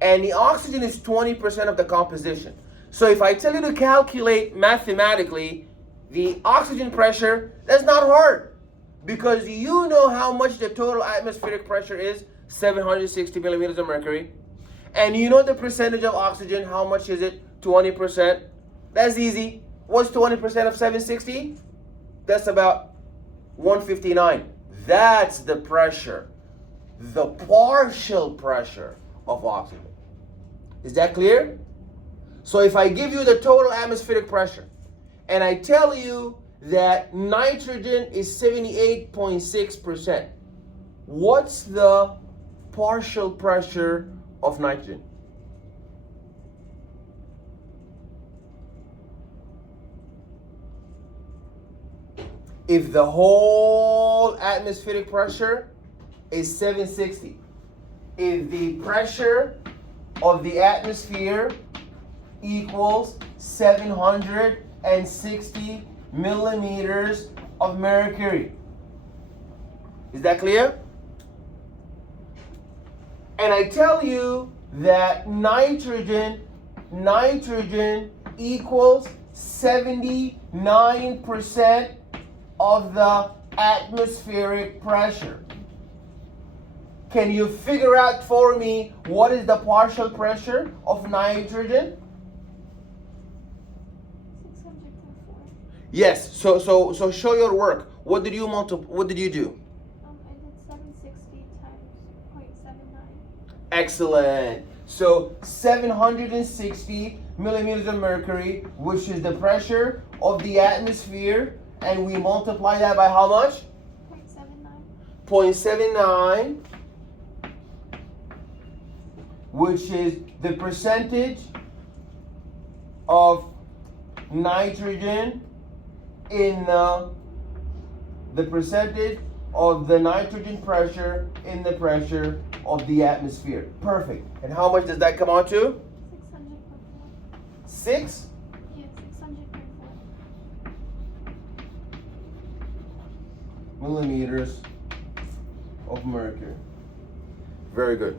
And the oxygen is 20% of the composition. So if I tell you to calculate mathematically the oxygen pressure, that's not hard. Because you know how much the total atmospheric pressure is, 760 millimeters of mercury. And you know the percentage of oxygen, how much is it? 20%. That's easy. What's 20% of 760? That's about 159. That's the pressure, the partial pressure of oxygen. Is that clear? So if I give you the total atmospheric pressure and I tell you that nitrogen is 78.6%, what's the partial pressure of nitrogen? If the whole atmospheric pressure is 760, if the pressure of the atmosphere equals 760 millimeters of mercury. Is that clear? And I tell you that nitrogen equals 79% of the atmospheric pressure. Can you figure out for me what is the partial pressure of nitrogen? 604. Yes. So show your work. What did you do? I did 760 times 0.79. Excellent. So 760 millimeters of mercury, which is the pressure of the atmosphere, and we multiply that by how much? 0.79. 0.79, which is the percentage of nitrogen in the percentage of the nitrogen pressure in the pressure of the atmosphere. Perfect. And how much does that come out to? 600.4. 6? Yeah, 600.4. millimeters of mercury. Very good.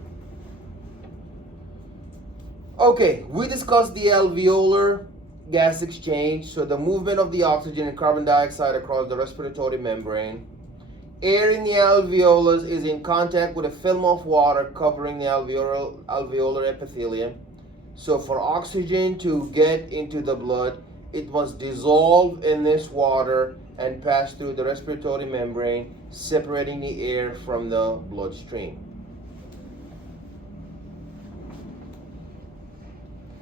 Okay, we discussed the alveolar gas exchange, so the movement of the oxygen and carbon dioxide across the respiratory membrane. Air in the alveolus is in contact with a film of water covering the alveolar epithelium. So for oxygen to get into the blood, it must dissolve in this water and pass through the respiratory membrane, separating the air from the bloodstream.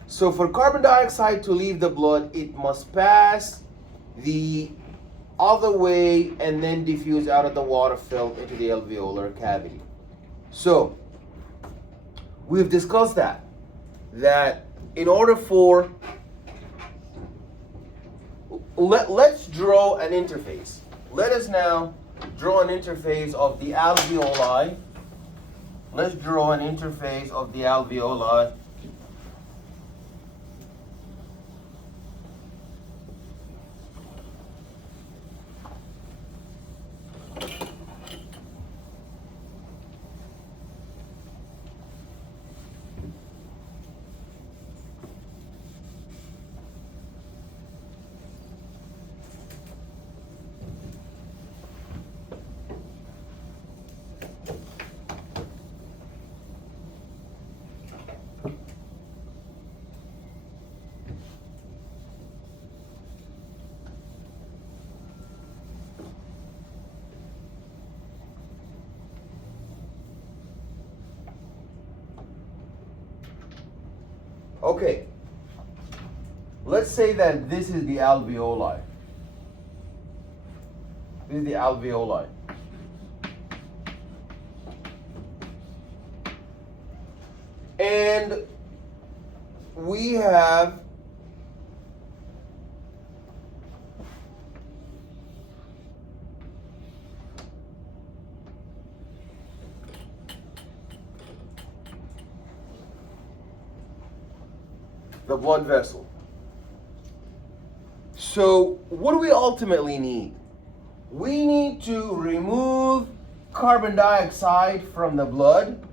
So for carbon dioxide to leave the blood, it must pass the other way and then diffuse out of the water film into the alveolar cavity. So we've discussed that in order for, let's draw an interface. Let us now draw an interface of the alveoli. Let's draw an interface of the alveoli. Okay, let's say that this is the alveoli. This is the alveoli. And we have the blood vessel. So what do we ultimately need? We need to remove carbon dioxide from the blood.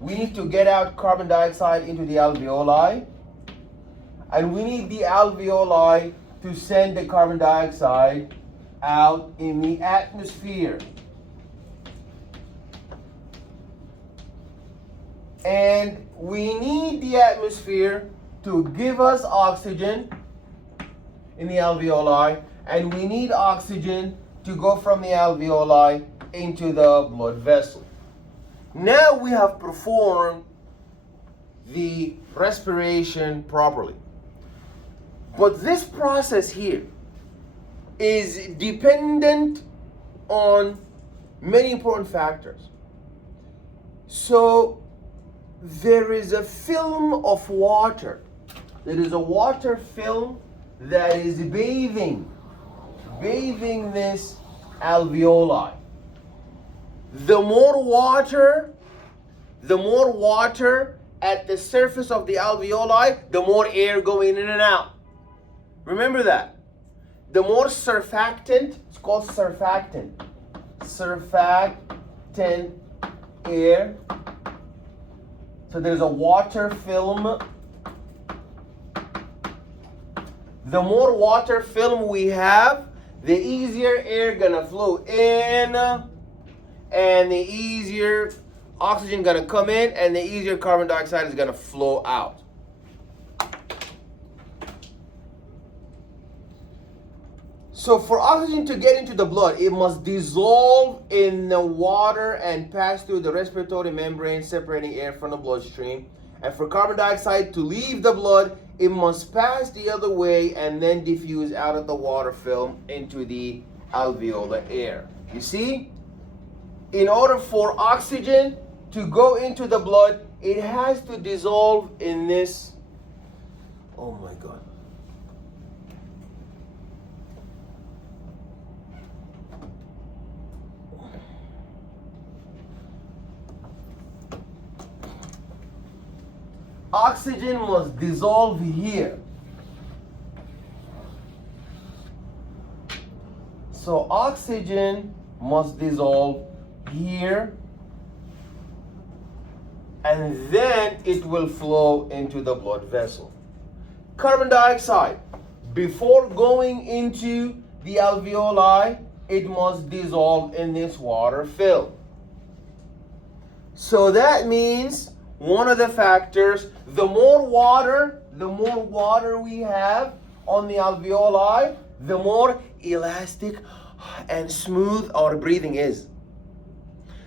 We need to get out carbon dioxide into the alveoli. And we need the alveoli to send the carbon dioxide out in the atmosphere. And we need the atmosphere to give us oxygen in the alveoli, and we need oxygen to go from the alveoli into the blood vessel. Now we have performed the respiration properly. But this process here is dependent on many important factors. So there is a film of water. There is a water film that is bathing this alveoli. The more water at the surface of the alveoli, the more air going in and out. Remember that. The more surfactant, it's called surfactant. Surfactant air. So there's a water film. The more water film we have, the easier air gonna flow in, and the easier oxygen gonna come in, and the easier carbon dioxide is gonna flow out. So for oxygen to get into the blood, it must dissolve in the water and pass through the respiratory membrane, separating air from the bloodstream. And for carbon dioxide to leave the blood, it must pass the other way and then diffuse out of the water film into the alveolar air. You see? In order for oxygen to go into the blood, it has to dissolve in this. Oh my God. Oxygen must dissolve here. So oxygen must dissolve here. and then it will flow into the blood vessel. Carbon dioxide, before going into the alveoli, it must dissolve in this water film. So that means one of the factors, the more water we have on the alveoli, the more elastic and smooth our breathing is.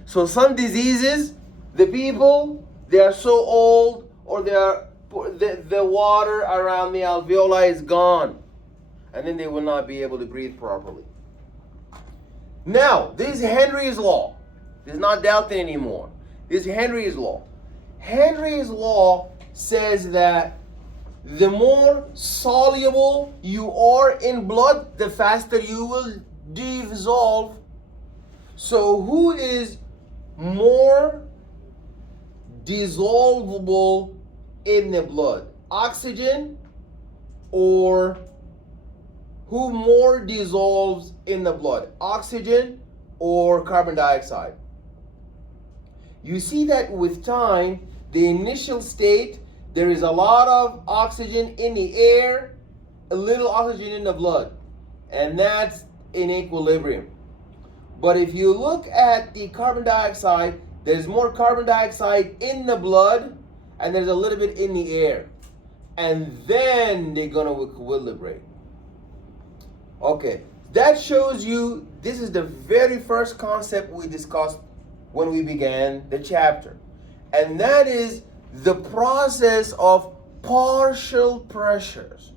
So some diseases, the people, they are so old, or the water around the alveoli is gone, and then they will not be able to breathe properly. Now, this is Henry's law. This is not Dalton anymore. This is Henry's law. Henry's law says that the more soluble you are in blood, the faster you will dissolve. So who is more dissolvable in the blood? Oxygen, or who more dissolves in the blood? Oxygen or carbon dioxide? You see that with time, the initial state, there is a lot of oxygen in the air, a little oxygen in the blood, and that's in equilibrium. But if you look at the carbon dioxide, there's more carbon dioxide in the blood, and there's a little bit in the air. And then they're going to equilibrate. Okay, that shows you, this is the very first concept we discussed when we began the chapter. And that is the process of partial pressures.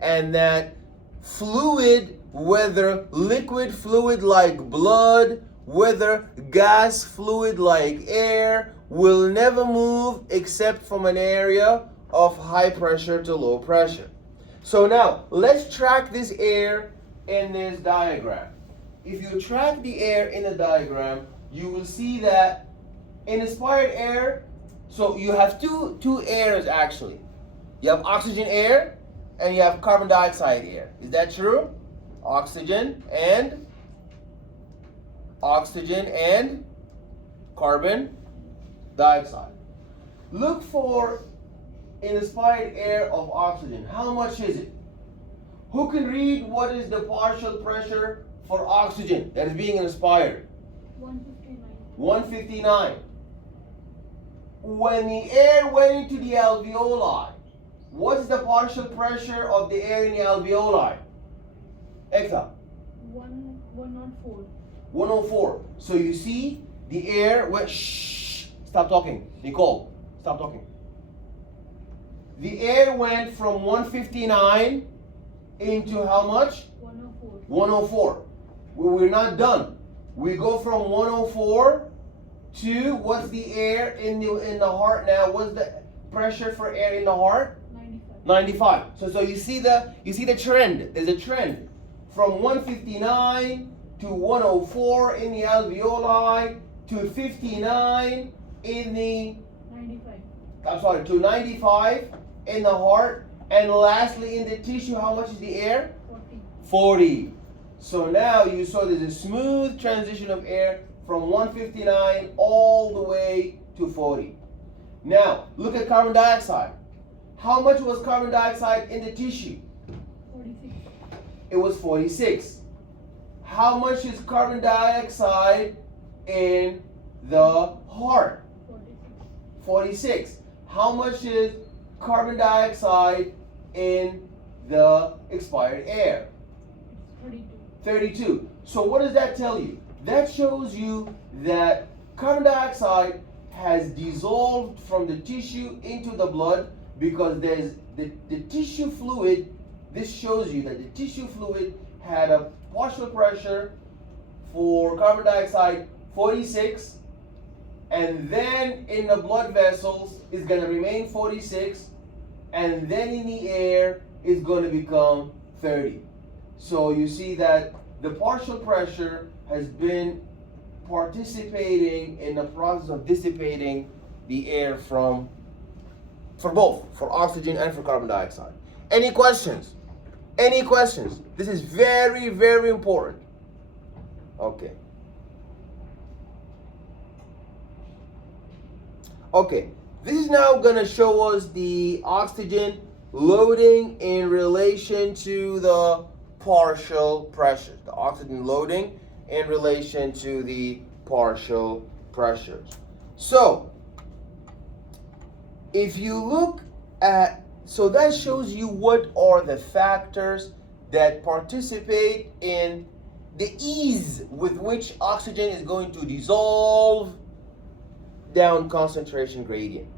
And that fluid, whether liquid fluid like blood, whether gas fluid like air, will never move except from an area of high pressure to low pressure. So now, let's track this air in this diagram. If you track the air in the diagram, you will see that in inspired air, so you have two airs actually. You have oxygen air and you have carbon dioxide air. Is that true? Oxygen and carbon dioxide. Look for inspired air of oxygen. How much is it? Who can read what is the partial pressure for oxygen that is being inspired? 159. 159. When the air went into the alveoli, what's the partial pressure of the air in the alveoli? Ekta? 104. 104. So you see the air went, shh, stop talking. Nicole, stop talking. The air went from 159 into how much? 104. 104. We're not done. We go from 104 to, what's the air in the heart now? What's the pressure for air in the heart? 95. 95. So you see the trend. There's a trend from 159 to 104 in the alveoli to 59 in the 95. I'm sorry, to 95 in the heart, and lastly in the tissue, how much is the air? 40. 40. So now you saw there's a smooth transition of air from 159 all the way to 40. Now, look at carbon dioxide. How much was carbon dioxide in the tissue? 46. It was 46. How much is carbon dioxide in the heart? 46. 46. How much is carbon dioxide in the expired air? 32. 32. So what does that tell you? That shows you that carbon dioxide has dissolved from the tissue into the blood, because there's the tissue fluid. This shows you that the tissue fluid had a partial pressure for carbon dioxide 46, and then in the blood vessels is going to remain 46, and then in the air is going to become 30. So you see that the partial pressure has been participating in the process of dissipating the air for both, for oxygen and for carbon dioxide. Any questions? Any questions? This is very, very important. Okay. Okay. This is now going to show us the oxygen loading in relation to the partial pressures. The oxygen loading in relation to the partial pressures. So, if you look at, so that shows you what are the factors that participate in the ease with which oxygen is going to dissolve down concentration gradient.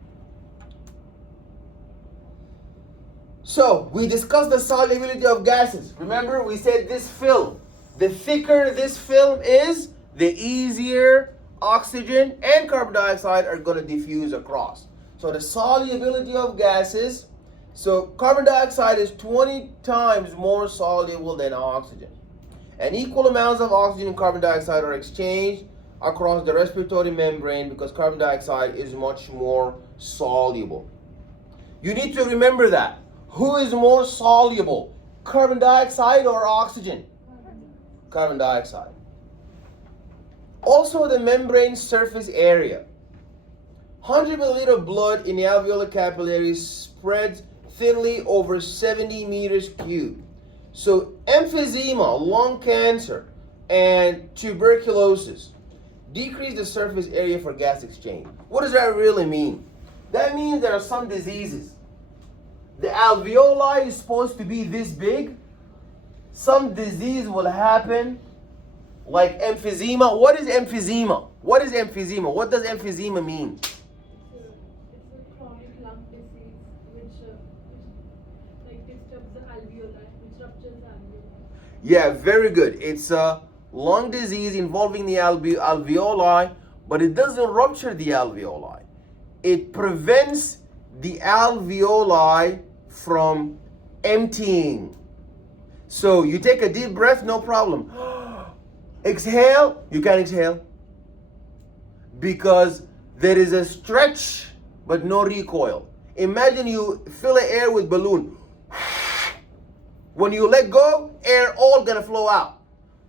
So, we discussed the solubility of gases. Remember, we said this film, the thicker this film is, the easier oxygen and carbon dioxide are going to diffuse across. So, the solubility of gases, so carbon dioxide is 20 times more soluble than oxygen. And equal amounts of oxygen and carbon dioxide are exchanged across the respiratory membrane because carbon dioxide is much more soluble. You need to remember that. Who is more soluble, carbon dioxide or oxygen? Carbon dioxide. Also, the membrane surface area. 100 milliliter of blood in the alveolar capillaries spreads thinly over 70 meters cubed. So, emphysema, lung cancer, and tuberculosis decrease the surface area for gas exchange. What does that really mean? That means there are some diseases. The alveoli is supposed to be this big. Some disease will happen like emphysema. What is emphysema? What is emphysema? What does emphysema mean? It's a chronic lung disease which like disturbs the alveoli, which ruptures the alveoli. Yeah, very good. It's a lung disease involving the alveoli, but it doesn't rupture the alveoli. It prevents the alveoli from emptying. So you take a deep breath, no problem. Exhale, you can't exhale because there is a stretch but no recoil. Imagine you fill the air with balloon. When you let go, air all gonna flow out.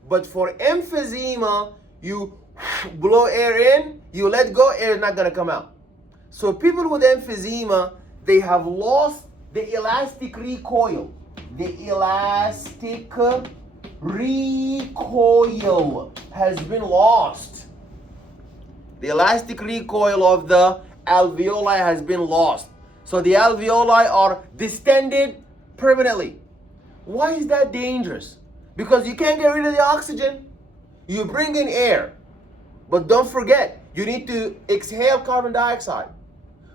But for emphysema, you blow air in, you let go, air is not gonna come out. So people with emphysema, they have lost the elastic recoil. The elastic recoil has been lost. The elastic recoil of the alveoli has been lost. So the alveoli are distended permanently. Why is that dangerous? Because you can't get rid of the oxygen. You bring in air. But don't forget, you need to exhale carbon dioxide.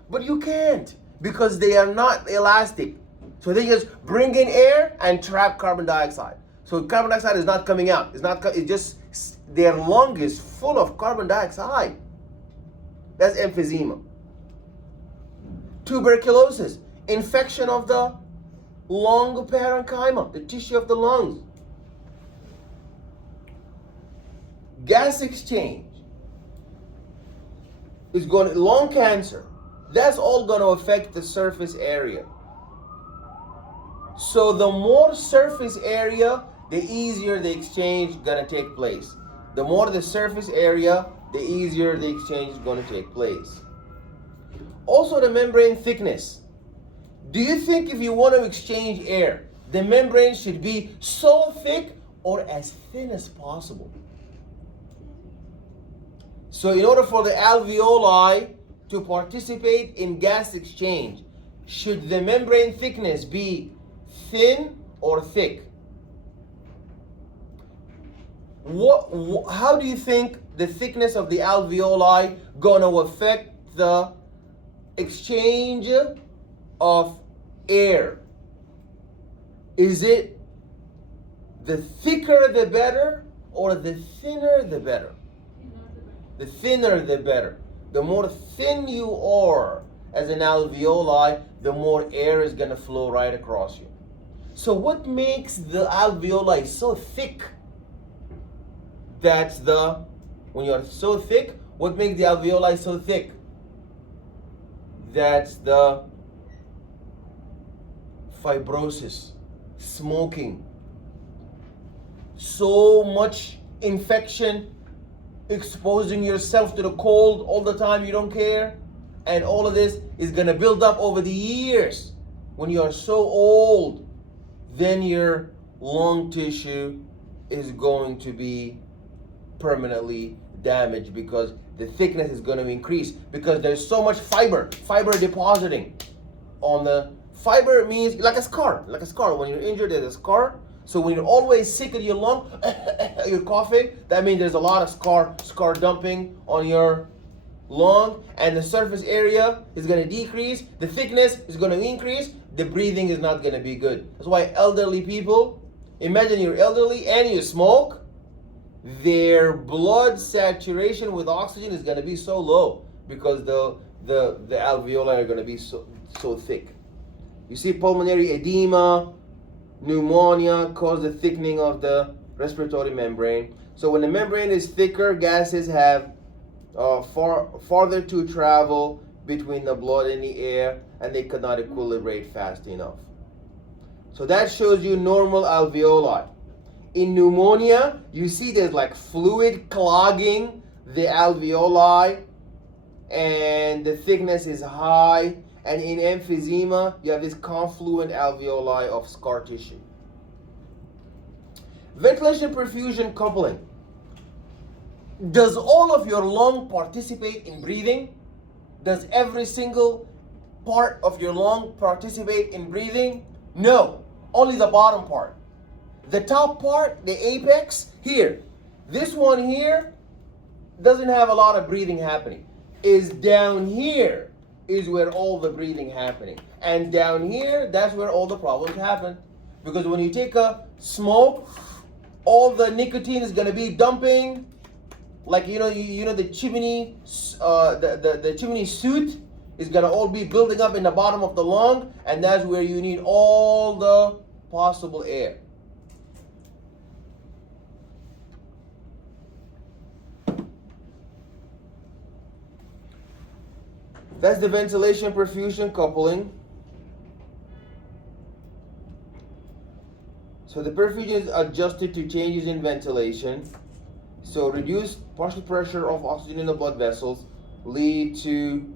But you can't because they are not elastic. So they just bring in air and trap carbon dioxide. So carbon dioxide is not coming out. It's just their lung is full of carbon dioxide. That's emphysema. Tuberculosis, infection of the lung parenchyma, the tissue of the lungs. Gas exchange is going to, lung cancer, that's all going to affect the surface area. So the more surface area, the easier the exchange is going to take place. The more the surface area, the easier the exchange is going to take place. Also the membrane thickness. Do you think if you want to exchange air, the membrane should be so thick or as thin as possible? So in order for the alveoli to participate in gas exchange, should the membrane thickness be thin or thick? How do you think the thickness of the alveoli gonna affect the exchange of air? Is it the thicker the better or the thinner the better? The thinner the better. The more thin you are as an alveoli, the more air is going to flow right across you. So what makes the alveoli so thick? When you're so thick, what makes the alveoli so thick? That's the fibrosis, smoking, so much infection, exposing yourself to the cold all the time, you don't care. and all of this is going to build up over the years. When you are so old, then your lung tissue is going to be permanently damaged because the thickness is going to increase because there's so much fiber depositing on the fiber. Means like a scar. When you're injured, there's a scar. So when you're always sick of your lung, you're coughing, that means there's a lot of scar dumping on your lung, and the surface area is going to decrease, the thickness is going to increase, the breathing is not going to be good. That's why elderly people, imagine you're elderly and you smoke, their blood saturation with oxygen is going to be so low because the alveoli are going to be so thick. You see, pulmonary edema, pneumonia cause the thickening of the respiratory membrane. So when the membrane is thicker, gases have farther to travel between the blood and the air, and they cannot equilibrate fast enough. So that shows you normal alveoli. In pneumonia, you see there's like fluid clogging the alveoli, and the thickness is high. And in emphysema, you have this confluent alveoli of scar tissue. Ventilation perfusion coupling. Does all of your lung participate in breathing? Does every single part of your lung participate in breathing? No, only the bottom part. The top part, the apex, here. This one here doesn't have a lot of breathing happening. Is down here is where all the breathing happening. And down here, that's where all the problems happen. Because when you take a smoke, all the nicotine is going to be dumping, like you know the chimney, the chimney soot is going to all be building up in the bottom of the lung, and that's where you need all the possible air. That's the ventilation perfusion coupling. So the perfusion is adjusted to changes in ventilation. So reduced partial pressure of oxygen in the blood vessels lead to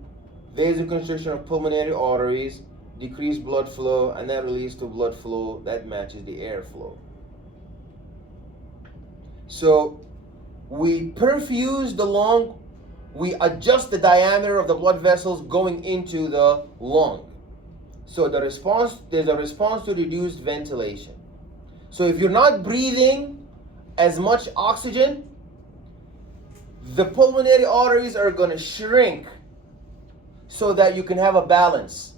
vasoconstriction of pulmonary arteries, decreased blood flow, and that leads to blood flow that matches the airflow. So we perfuse the lung, we adjust the diameter of the blood vessels going into the lung. So there's a response to reduced ventilation. So if you're not breathing as much oxygen, the pulmonary arteries are going to shrink so that you can have a balance.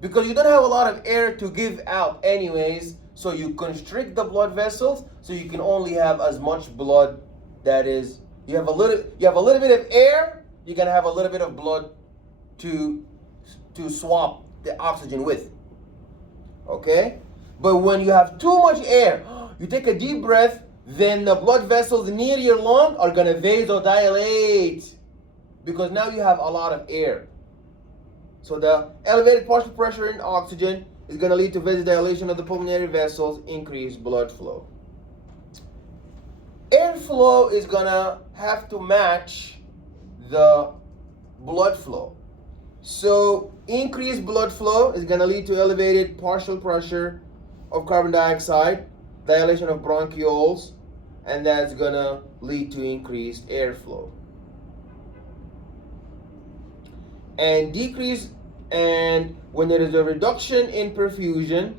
Because you don't have a lot of air to give out anyways, so you constrict the blood vessels so you can only have as much blood that is, you have a little bit of air, you're going to have a little bit of blood to swap the oxygen with. Okay? But when you have too much air, you take a deep breath, then the blood vessels near your lung are going to vasodilate because now you have a lot of air. So the elevated partial pressure in oxygen is going to lead to vasodilation of the pulmonary vessels, increased blood flow. Airflow is going to have to match the blood flow. So increased blood flow is going to lead to elevated partial pressure of carbon dioxide, dilation of bronchioles, and that's going to lead to increased airflow. And when there is a reduction in perfusion,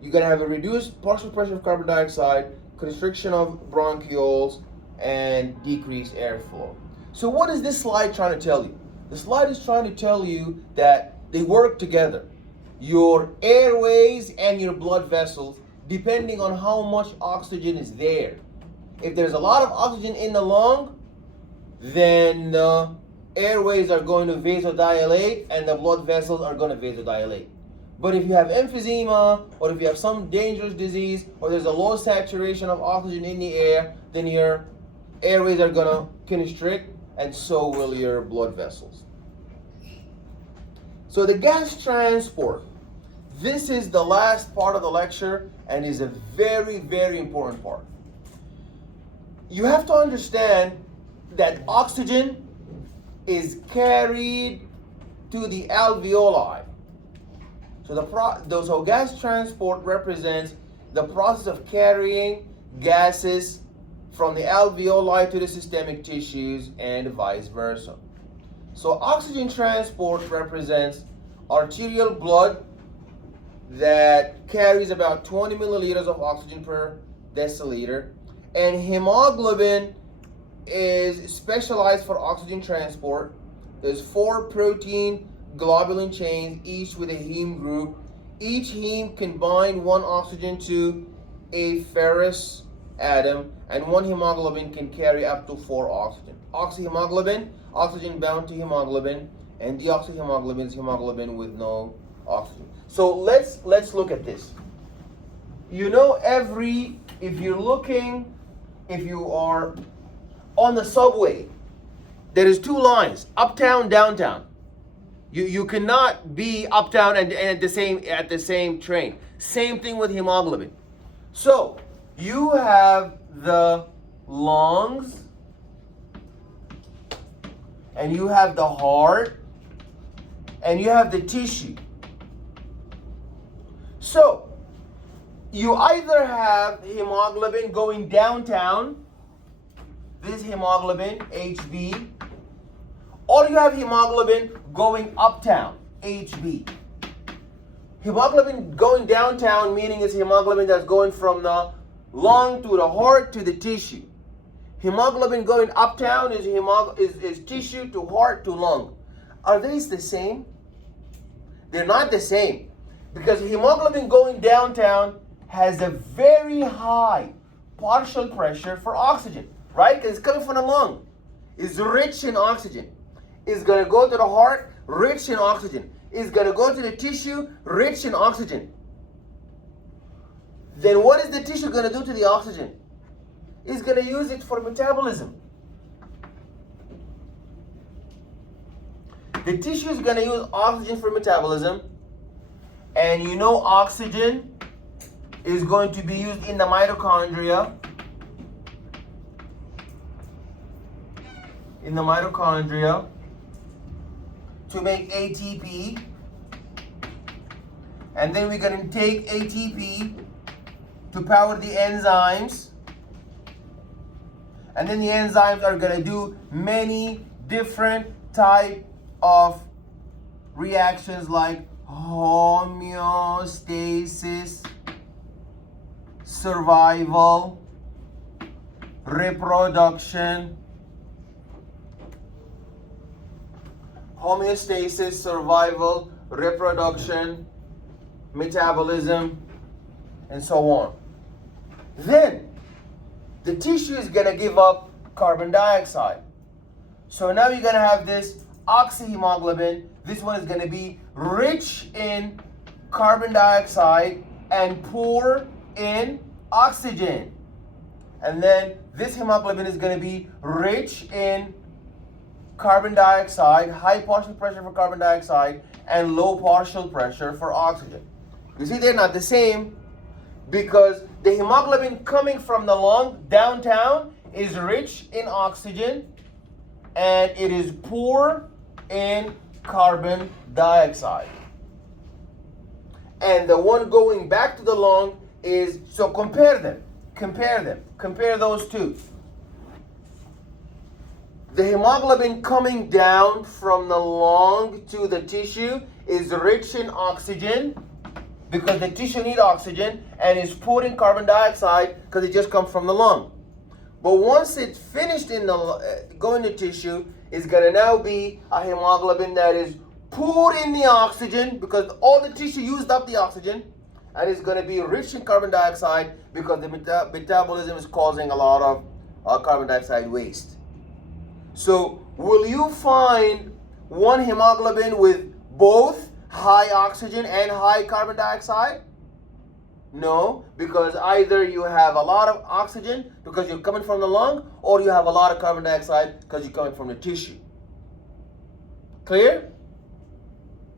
you're going to have a reduced partial pressure of carbon dioxide, constriction of bronchioles, and decreased airflow. So what is this slide trying to tell you? The slide is trying to tell you that they work together. Your airways and your blood vessels, depending on how much oxygen is there. If there's a lot of oxygen in the lung, then the airways are going to vasodilate and the blood vessels are going to vasodilate. But if you have emphysema, or if you have some dangerous disease, or there's a low saturation of oxygen in the air, then your airways are going to constrict, and so will your blood vessels. So the gas transport, this is the last part of the lecture and is a very, very important part. You have to understand that oxygen is carried to the alveoli. So gas transport represents the process of carrying gases from the alveoli to the systemic tissues and vice versa. So oxygen transport represents arterial blood that carries about 20 milliliters of oxygen per deciliter, and hemoglobin is specialized for oxygen transport. There's 4 protein globulin chains, each with a heme group. Each heme can bind 1 oxygen to a ferrous atom, and 1 hemoglobin can carry up to 4 oxygen. Oxyhemoglobin, oxygen bound to hemoglobin, and deoxyhemoglobin is hemoglobin with no oxygen. So let's look at this. You know, if you are on the subway, there is 2 lines, uptown, downtown. You cannot be uptown and at the same train. Same thing with hemoglobin. So you have the lungs, and you have the heart, and you have the tissue. So you either have hemoglobin going downtown, this hemoglobin, HB, or you have hemoglobin going uptown, HB. Hemoglobin going downtown meaning it's hemoglobin that's going from the lung to the heart to the tissue. Hemoglobin going uptown is tissue to heart to lung. Are these the same? They're not the same, because hemoglobin going downtown has a very high partial pressure for oxygen, right? Because it's coming from the lung. It's rich in oxygen. It's going to go to the heart, rich in oxygen. It's going to go to the tissue, rich in oxygen. Then what is the tissue going to do to the oxygen? It's going to use it for metabolism. The tissue is going to use oxygen for metabolism. And you know oxygen is going to be used in the mitochondria. In the mitochondria to make ATP. And then we're going to take ATP to power the enzymes. And then the enzymes are going to do many different type of reactions like homeostasis, survival, reproduction. Homeostasis, survival, reproduction, metabolism, and so on. Then the tissue is going to give up carbon dioxide. So now you're going to have this oxyhemoglobin. This one is going to be rich in carbon dioxide and poor in oxygen. And then this hemoglobin is going to be rich in carbon dioxide, high partial pressure for carbon dioxide, and low partial pressure for oxygen. You see, they're not the same, because the hemoglobin coming from the lung downtown is rich in oxygen and it is poor in carbon dioxide. And the one going back to the lung is, so compare those two. The hemoglobin coming down from the lung to the tissue is rich in oxygen, because the tissue needs oxygen, and is poor in carbon dioxide because it just comes from the lung. But once it's finished in the going to tissue, it's going to now be a hemoglobin that is poor in the oxygen, because all the tissue used up the oxygen, and it's going to be rich in carbon dioxide because the metabolism is causing a lot of carbon dioxide waste. So will you find one hemoglobin with both high oxygen and high carbon dioxide? No, because either you have a lot of oxygen because you're coming from the lung, or you have a lot of carbon dioxide because you're coming from the tissue. Clear?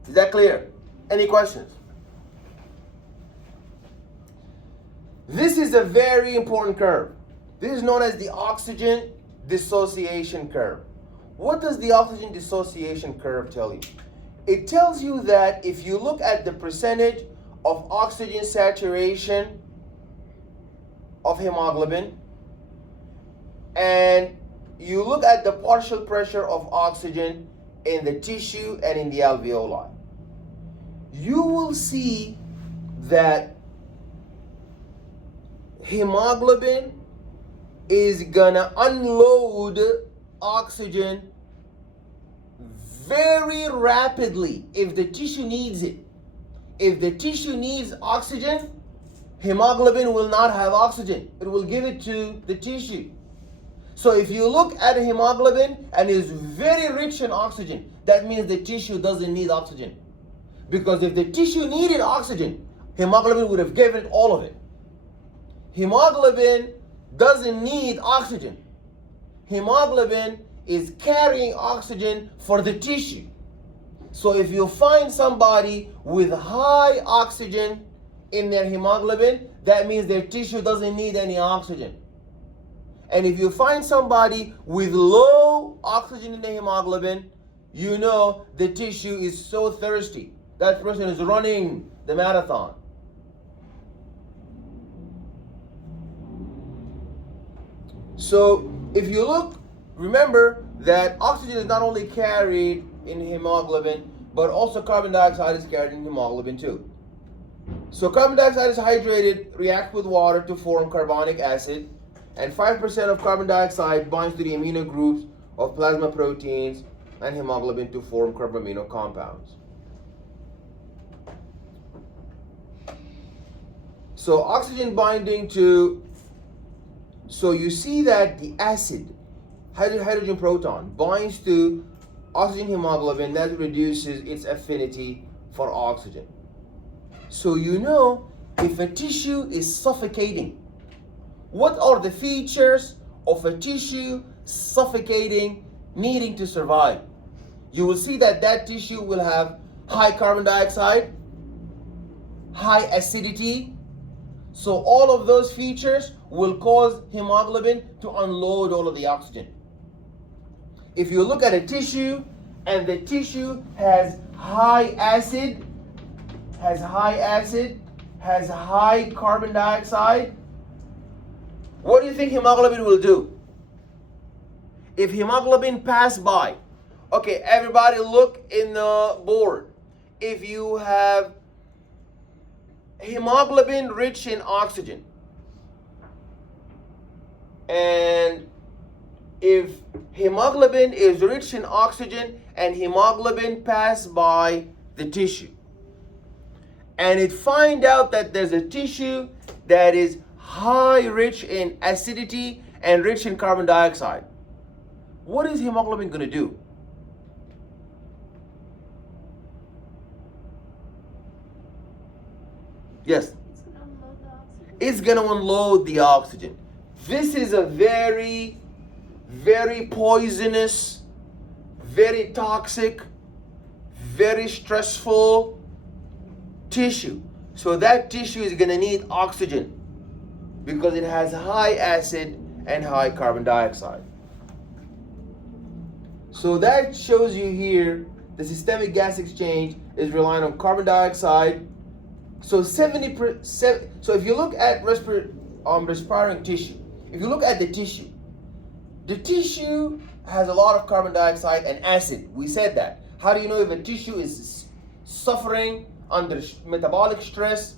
Is that clear? Any questions? This is a very important curve. This is known as the oxygen dissociation curve. What does the oxygen dissociation curve tell you? It tells you that if you look at the percentage of oxygen saturation of hemoglobin and you look at the partial pressure of oxygen in the tissue and in the alveoli, you will see that hemoglobin is gonna unload oxygen very rapidly if the tissue needs it. If the tissue needs oxygen, hemoglobin will not have oxygen. It will give it to the tissue. So if you look at hemoglobin and it's very rich in oxygen, that means the tissue doesn't need oxygen. Because if the tissue needed oxygen, hemoglobin would have given it all of it. Hemoglobin doesn't need oxygen. Hemoglobin is carrying oxygen for the tissue. So if you find somebody with high oxygen in their hemoglobin, that means their tissue doesn't need any oxygen. And if you find somebody with low oxygen in the hemoglobin, you know the tissue is so thirsty. That person is running the marathon. So if you look, remember that oxygen is not only carried in hemoglobin, but also carbon dioxide is carried in hemoglobin too. So carbon dioxide is hydrated, reacts with water to form carbonic acid, and 5% of carbon dioxide binds to the amino groups of plasma proteins and hemoglobin to form carbamino compounds. So oxygen binding to, so you see that the acid, hydrogen proton, binds to oxygen hemoglobin, that reduces its affinity for oxygen. So you know if a tissue is suffocating, what are the features of a tissue suffocating, needing to survive? You will see that that tissue will have high carbon dioxide, high acidity. So all of those features will cause hemoglobin to unload all of the oxygen. If you look at a tissue and the tissue has high acid, has high carbon dioxide, what do you think hemoglobin will do? If hemoglobin pass by, okay, everybody look in the board. If you have hemoglobin rich in oxygen, and if hemoglobin is rich in oxygen and hemoglobin pass by the tissue, and it find out that there's a tissue that is high rich in acidity and rich in carbon dioxide, what is hemoglobin going to do? Yes? It's gonna unload the oxygen. It's going to unload the oxygen. This is a very, very poisonous, very toxic, very stressful tissue. So that tissue is going to need oxygen because it has high acid and high carbon dioxide. So that shows you here the systemic gas exchange is relying on carbon dioxide. So 70%. So if you look at respiring tissue, if you look at the tissue has a lot of carbon dioxide and acid. We said that. How do you know if a tissue is suffering under metabolic stress,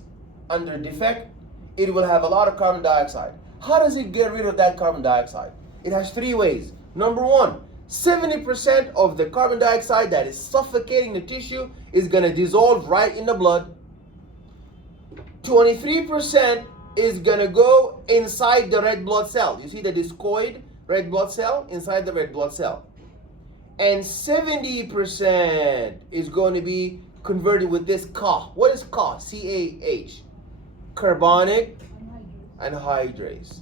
under defect? It will have a lot of carbon dioxide. How does it get rid of that carbon dioxide? It has three ways. Number one, 70% of the carbon dioxide that is suffocating the tissue is going to dissolve right in the blood. 23% is going to go inside the red blood cell. You see the discoid red blood cell inside the red blood cell. And 70% is going to be converted with this CAH. What is CAH? C-A-H. Carbonic anhydrase.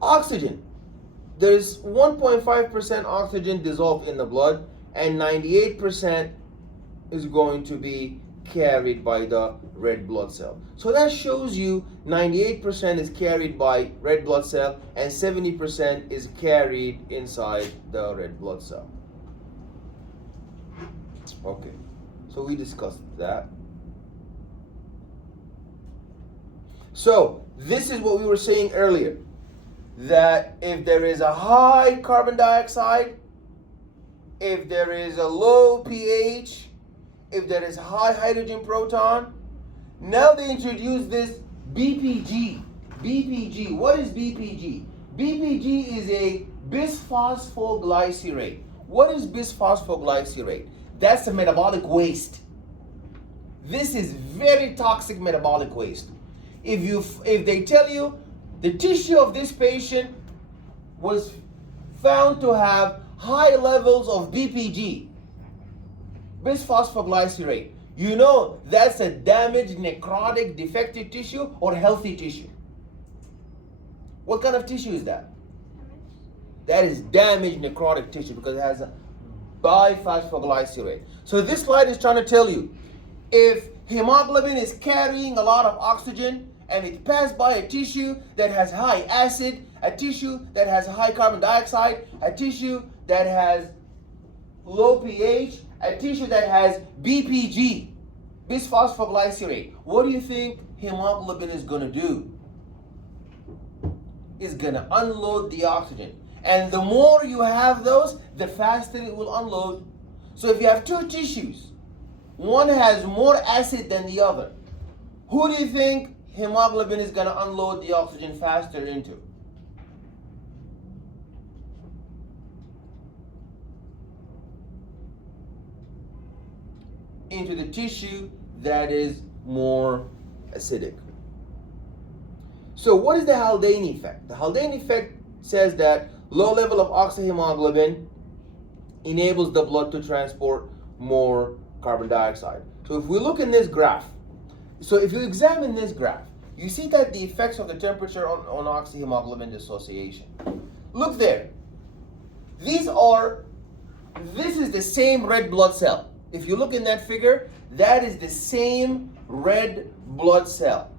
Oxygen. There's 1.5% oxygen dissolved in the blood, and 98% is going to be carried by the red blood cell. So that shows you 98% is carried by red blood cell and 70% is carried inside the red blood cell. Okay, so we discussed that. So this is what we were saying earlier, that if there is a high carbon dioxide, if there is a low pH, if there is high hydrogen proton, now they introduce this BPG. BPG, what is BPG? BPG is a bisphosphoglycerate. What is bisphosphoglycerate? That's a metabolic waste. This is very toxic metabolic waste. If they tell you the tissue of this patient was found to have high levels of BPG, bisphosphoglycerate, you know that's a damaged, necrotic, defective tissue or healthy tissue. What kind of tissue is that? That is damaged, necrotic tissue because it has a biphosphoglycerate. So this slide is trying to tell you, if hemoglobin is carrying a lot of oxygen and it passed by a tissue that has high acid, a tissue that has high carbon dioxide, a tissue that has low pH, a tissue that has BPG, bisphosphoglycerate, what do you think hemoglobin is going to do? It's going to unload the oxygen. And the more you have those, the faster it will unload. So if you have two tissues, one has more acid than the other, who do you think hemoglobin is going to unload the oxygen faster into? Into the tissue that is more acidic. So what is the Haldane effect? The Haldane effect says that low level of oxyhemoglobin enables the blood to transport more carbon dioxide. So if we look in this graph, so if you examine this graph, you see that the effects of the temperature on oxyhemoglobin dissociation. Look there. This is the same red blood cell. If you look in that figure, that is the same red blood cell.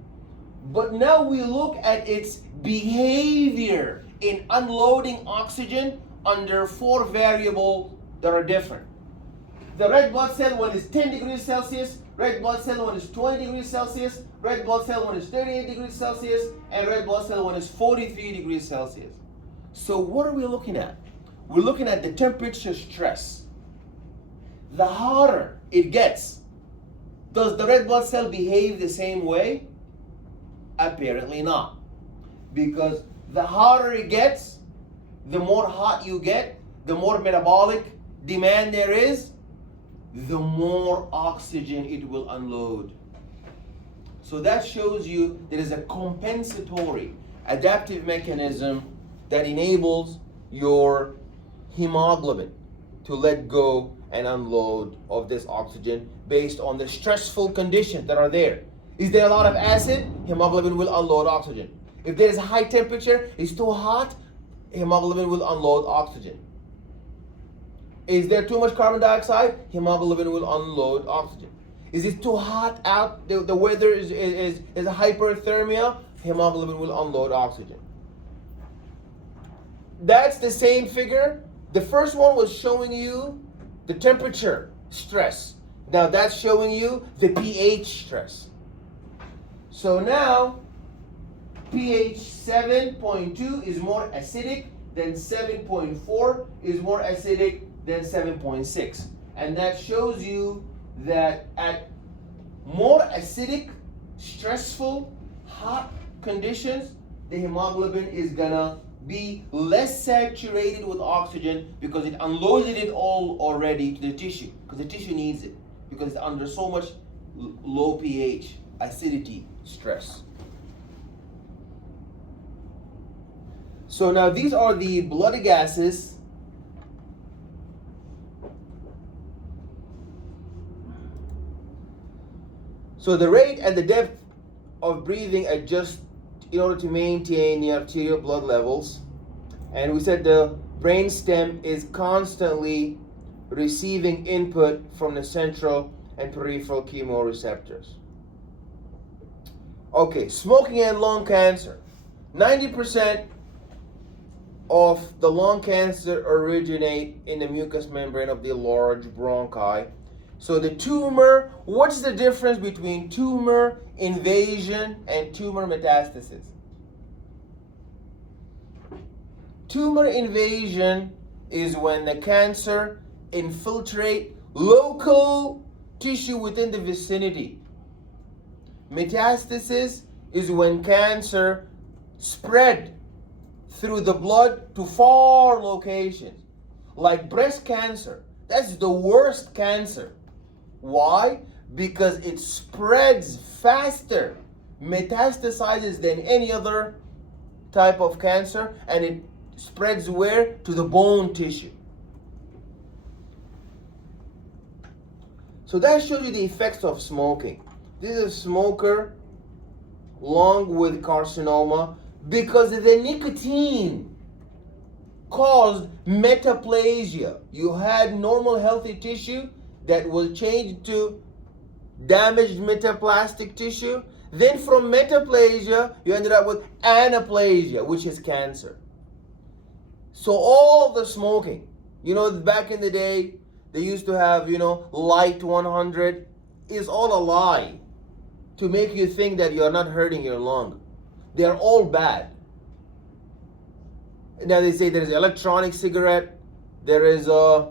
But now we look at its behavior in unloading oxygen under 4 variables that are different. The red blood cell when it's 10 degrees Celsius, red blood cell when it's 20 degrees Celsius, red blood cell when it's 38 degrees Celsius, and red blood cell when it's 43 degrees Celsius. So what are we looking at? We're looking at the temperature stress. The hotter it gets, does the red blood cell behave the same way? Apparently not. Because the hotter it gets, the more hot you get, the more metabolic demand there is, the more oxygen it will unload. So that shows you there is a compensatory adaptive mechanism that enables your hemoglobin to let go and unload of this oxygen based on the stressful conditions that are there. Is there a lot of acid? Hemoglobin will unload oxygen. If there is a high temperature, it's too hot, hemoglobin will unload oxygen. Is there too much carbon dioxide? Hemoglobin will unload oxygen. Is it too hot out? The weather is a hyperthermia? Hemoglobin will unload oxygen. That's the same figure. The first one was showing you the temperature stress. Now that's showing you the pH stress. So now pH 7.2 is more acidic than 7.4 is more acidic than 7.6. And that shows you that at more acidic, stressful, hot conditions, the hemoglobin is gonna be less saturated with oxygen because it unloaded it all already to the tissue, because the tissue needs it, because it's under so much low pH, acidity, stress. So now these are the bloody gases. So the rate and the depth of breathing adjust in order to maintain the arterial blood levels. And we said the brainstem is constantly receiving input from the central and peripheral chemoreceptors. Okay, smoking and lung cancer. 90% of the lung cancer originate in the mucous membrane of the large bronchi. So the tumor, what's the difference between tumor invasion and tumor metastasis? Tumor invasion is when the cancer infiltrate local tissue within the vicinity. Metastasis is when cancer spread through the blood to far locations, like breast cancer. That's the worst cancer. Why? Because it spreads faster, metastasizes than any other type of cancer, and it spreads where? To the bone tissue. So that shows you the effects of smoking. This is a smoker, lung with carcinoma, because the nicotine caused metaplasia. You had normal healthy tissue that was changed to damaged metaplastic tissue. Then from metaplasia, you ended up with anaplasia, which is cancer. So all the smoking, back in the day, they used to have, light 100, is all a lie to make you think that you're not hurting your lung. They're all bad. Now they say there is electronic cigarette, there is a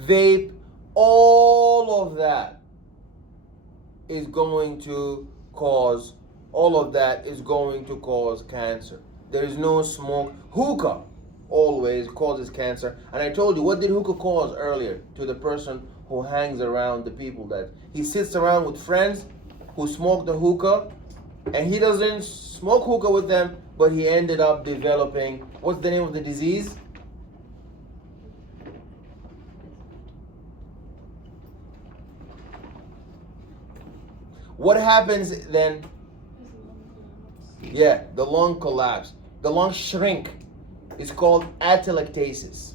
vape, all of that is going to cause cancer. There is no smoke. Hookah always causes cancer. And I told you, what did hookah cause earlier to the person who hangs around the people that he sits around with friends who smoke the hookah, and he doesn't smoke hookah with them, but he ended up developing, what's the name of the disease? What happens then? Yeah, the lung collapse. The lung shrink. It's called atelectasis.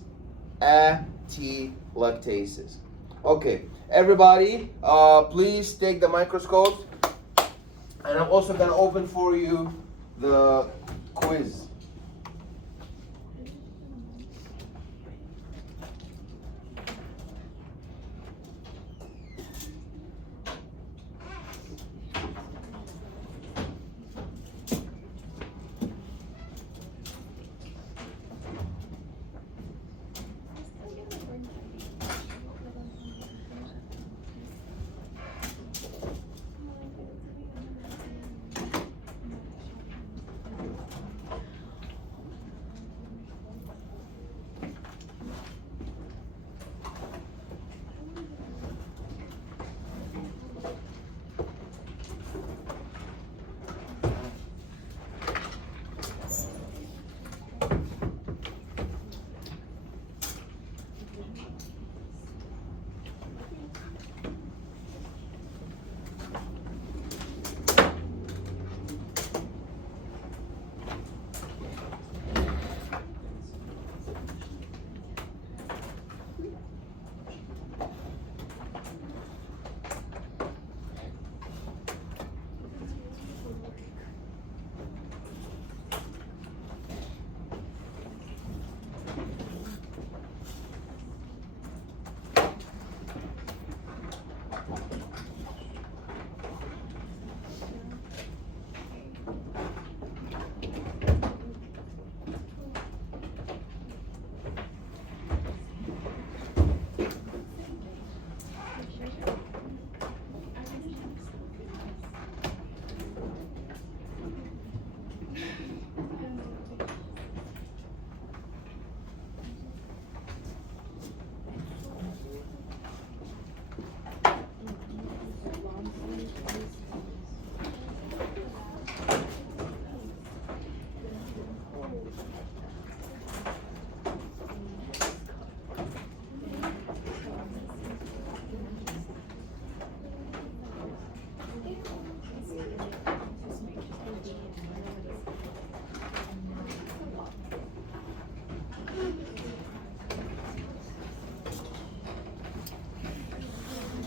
Atelectasis. Okay, everybody, please take the microscopes. And I'm also going to open for you the quiz.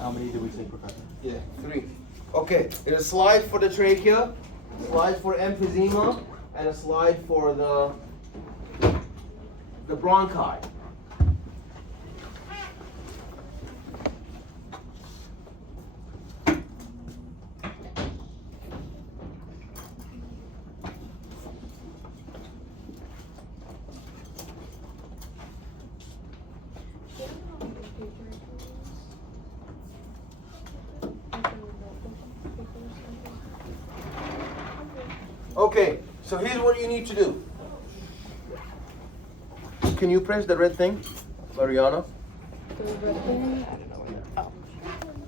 How many do we take, Professor? Yeah, 3. Okay, there's a slide for the trachea, slide for emphysema, and a slide for the bronchi. Okay, so here's what you need to do. Can you press the red thing, Mariana? The red thing.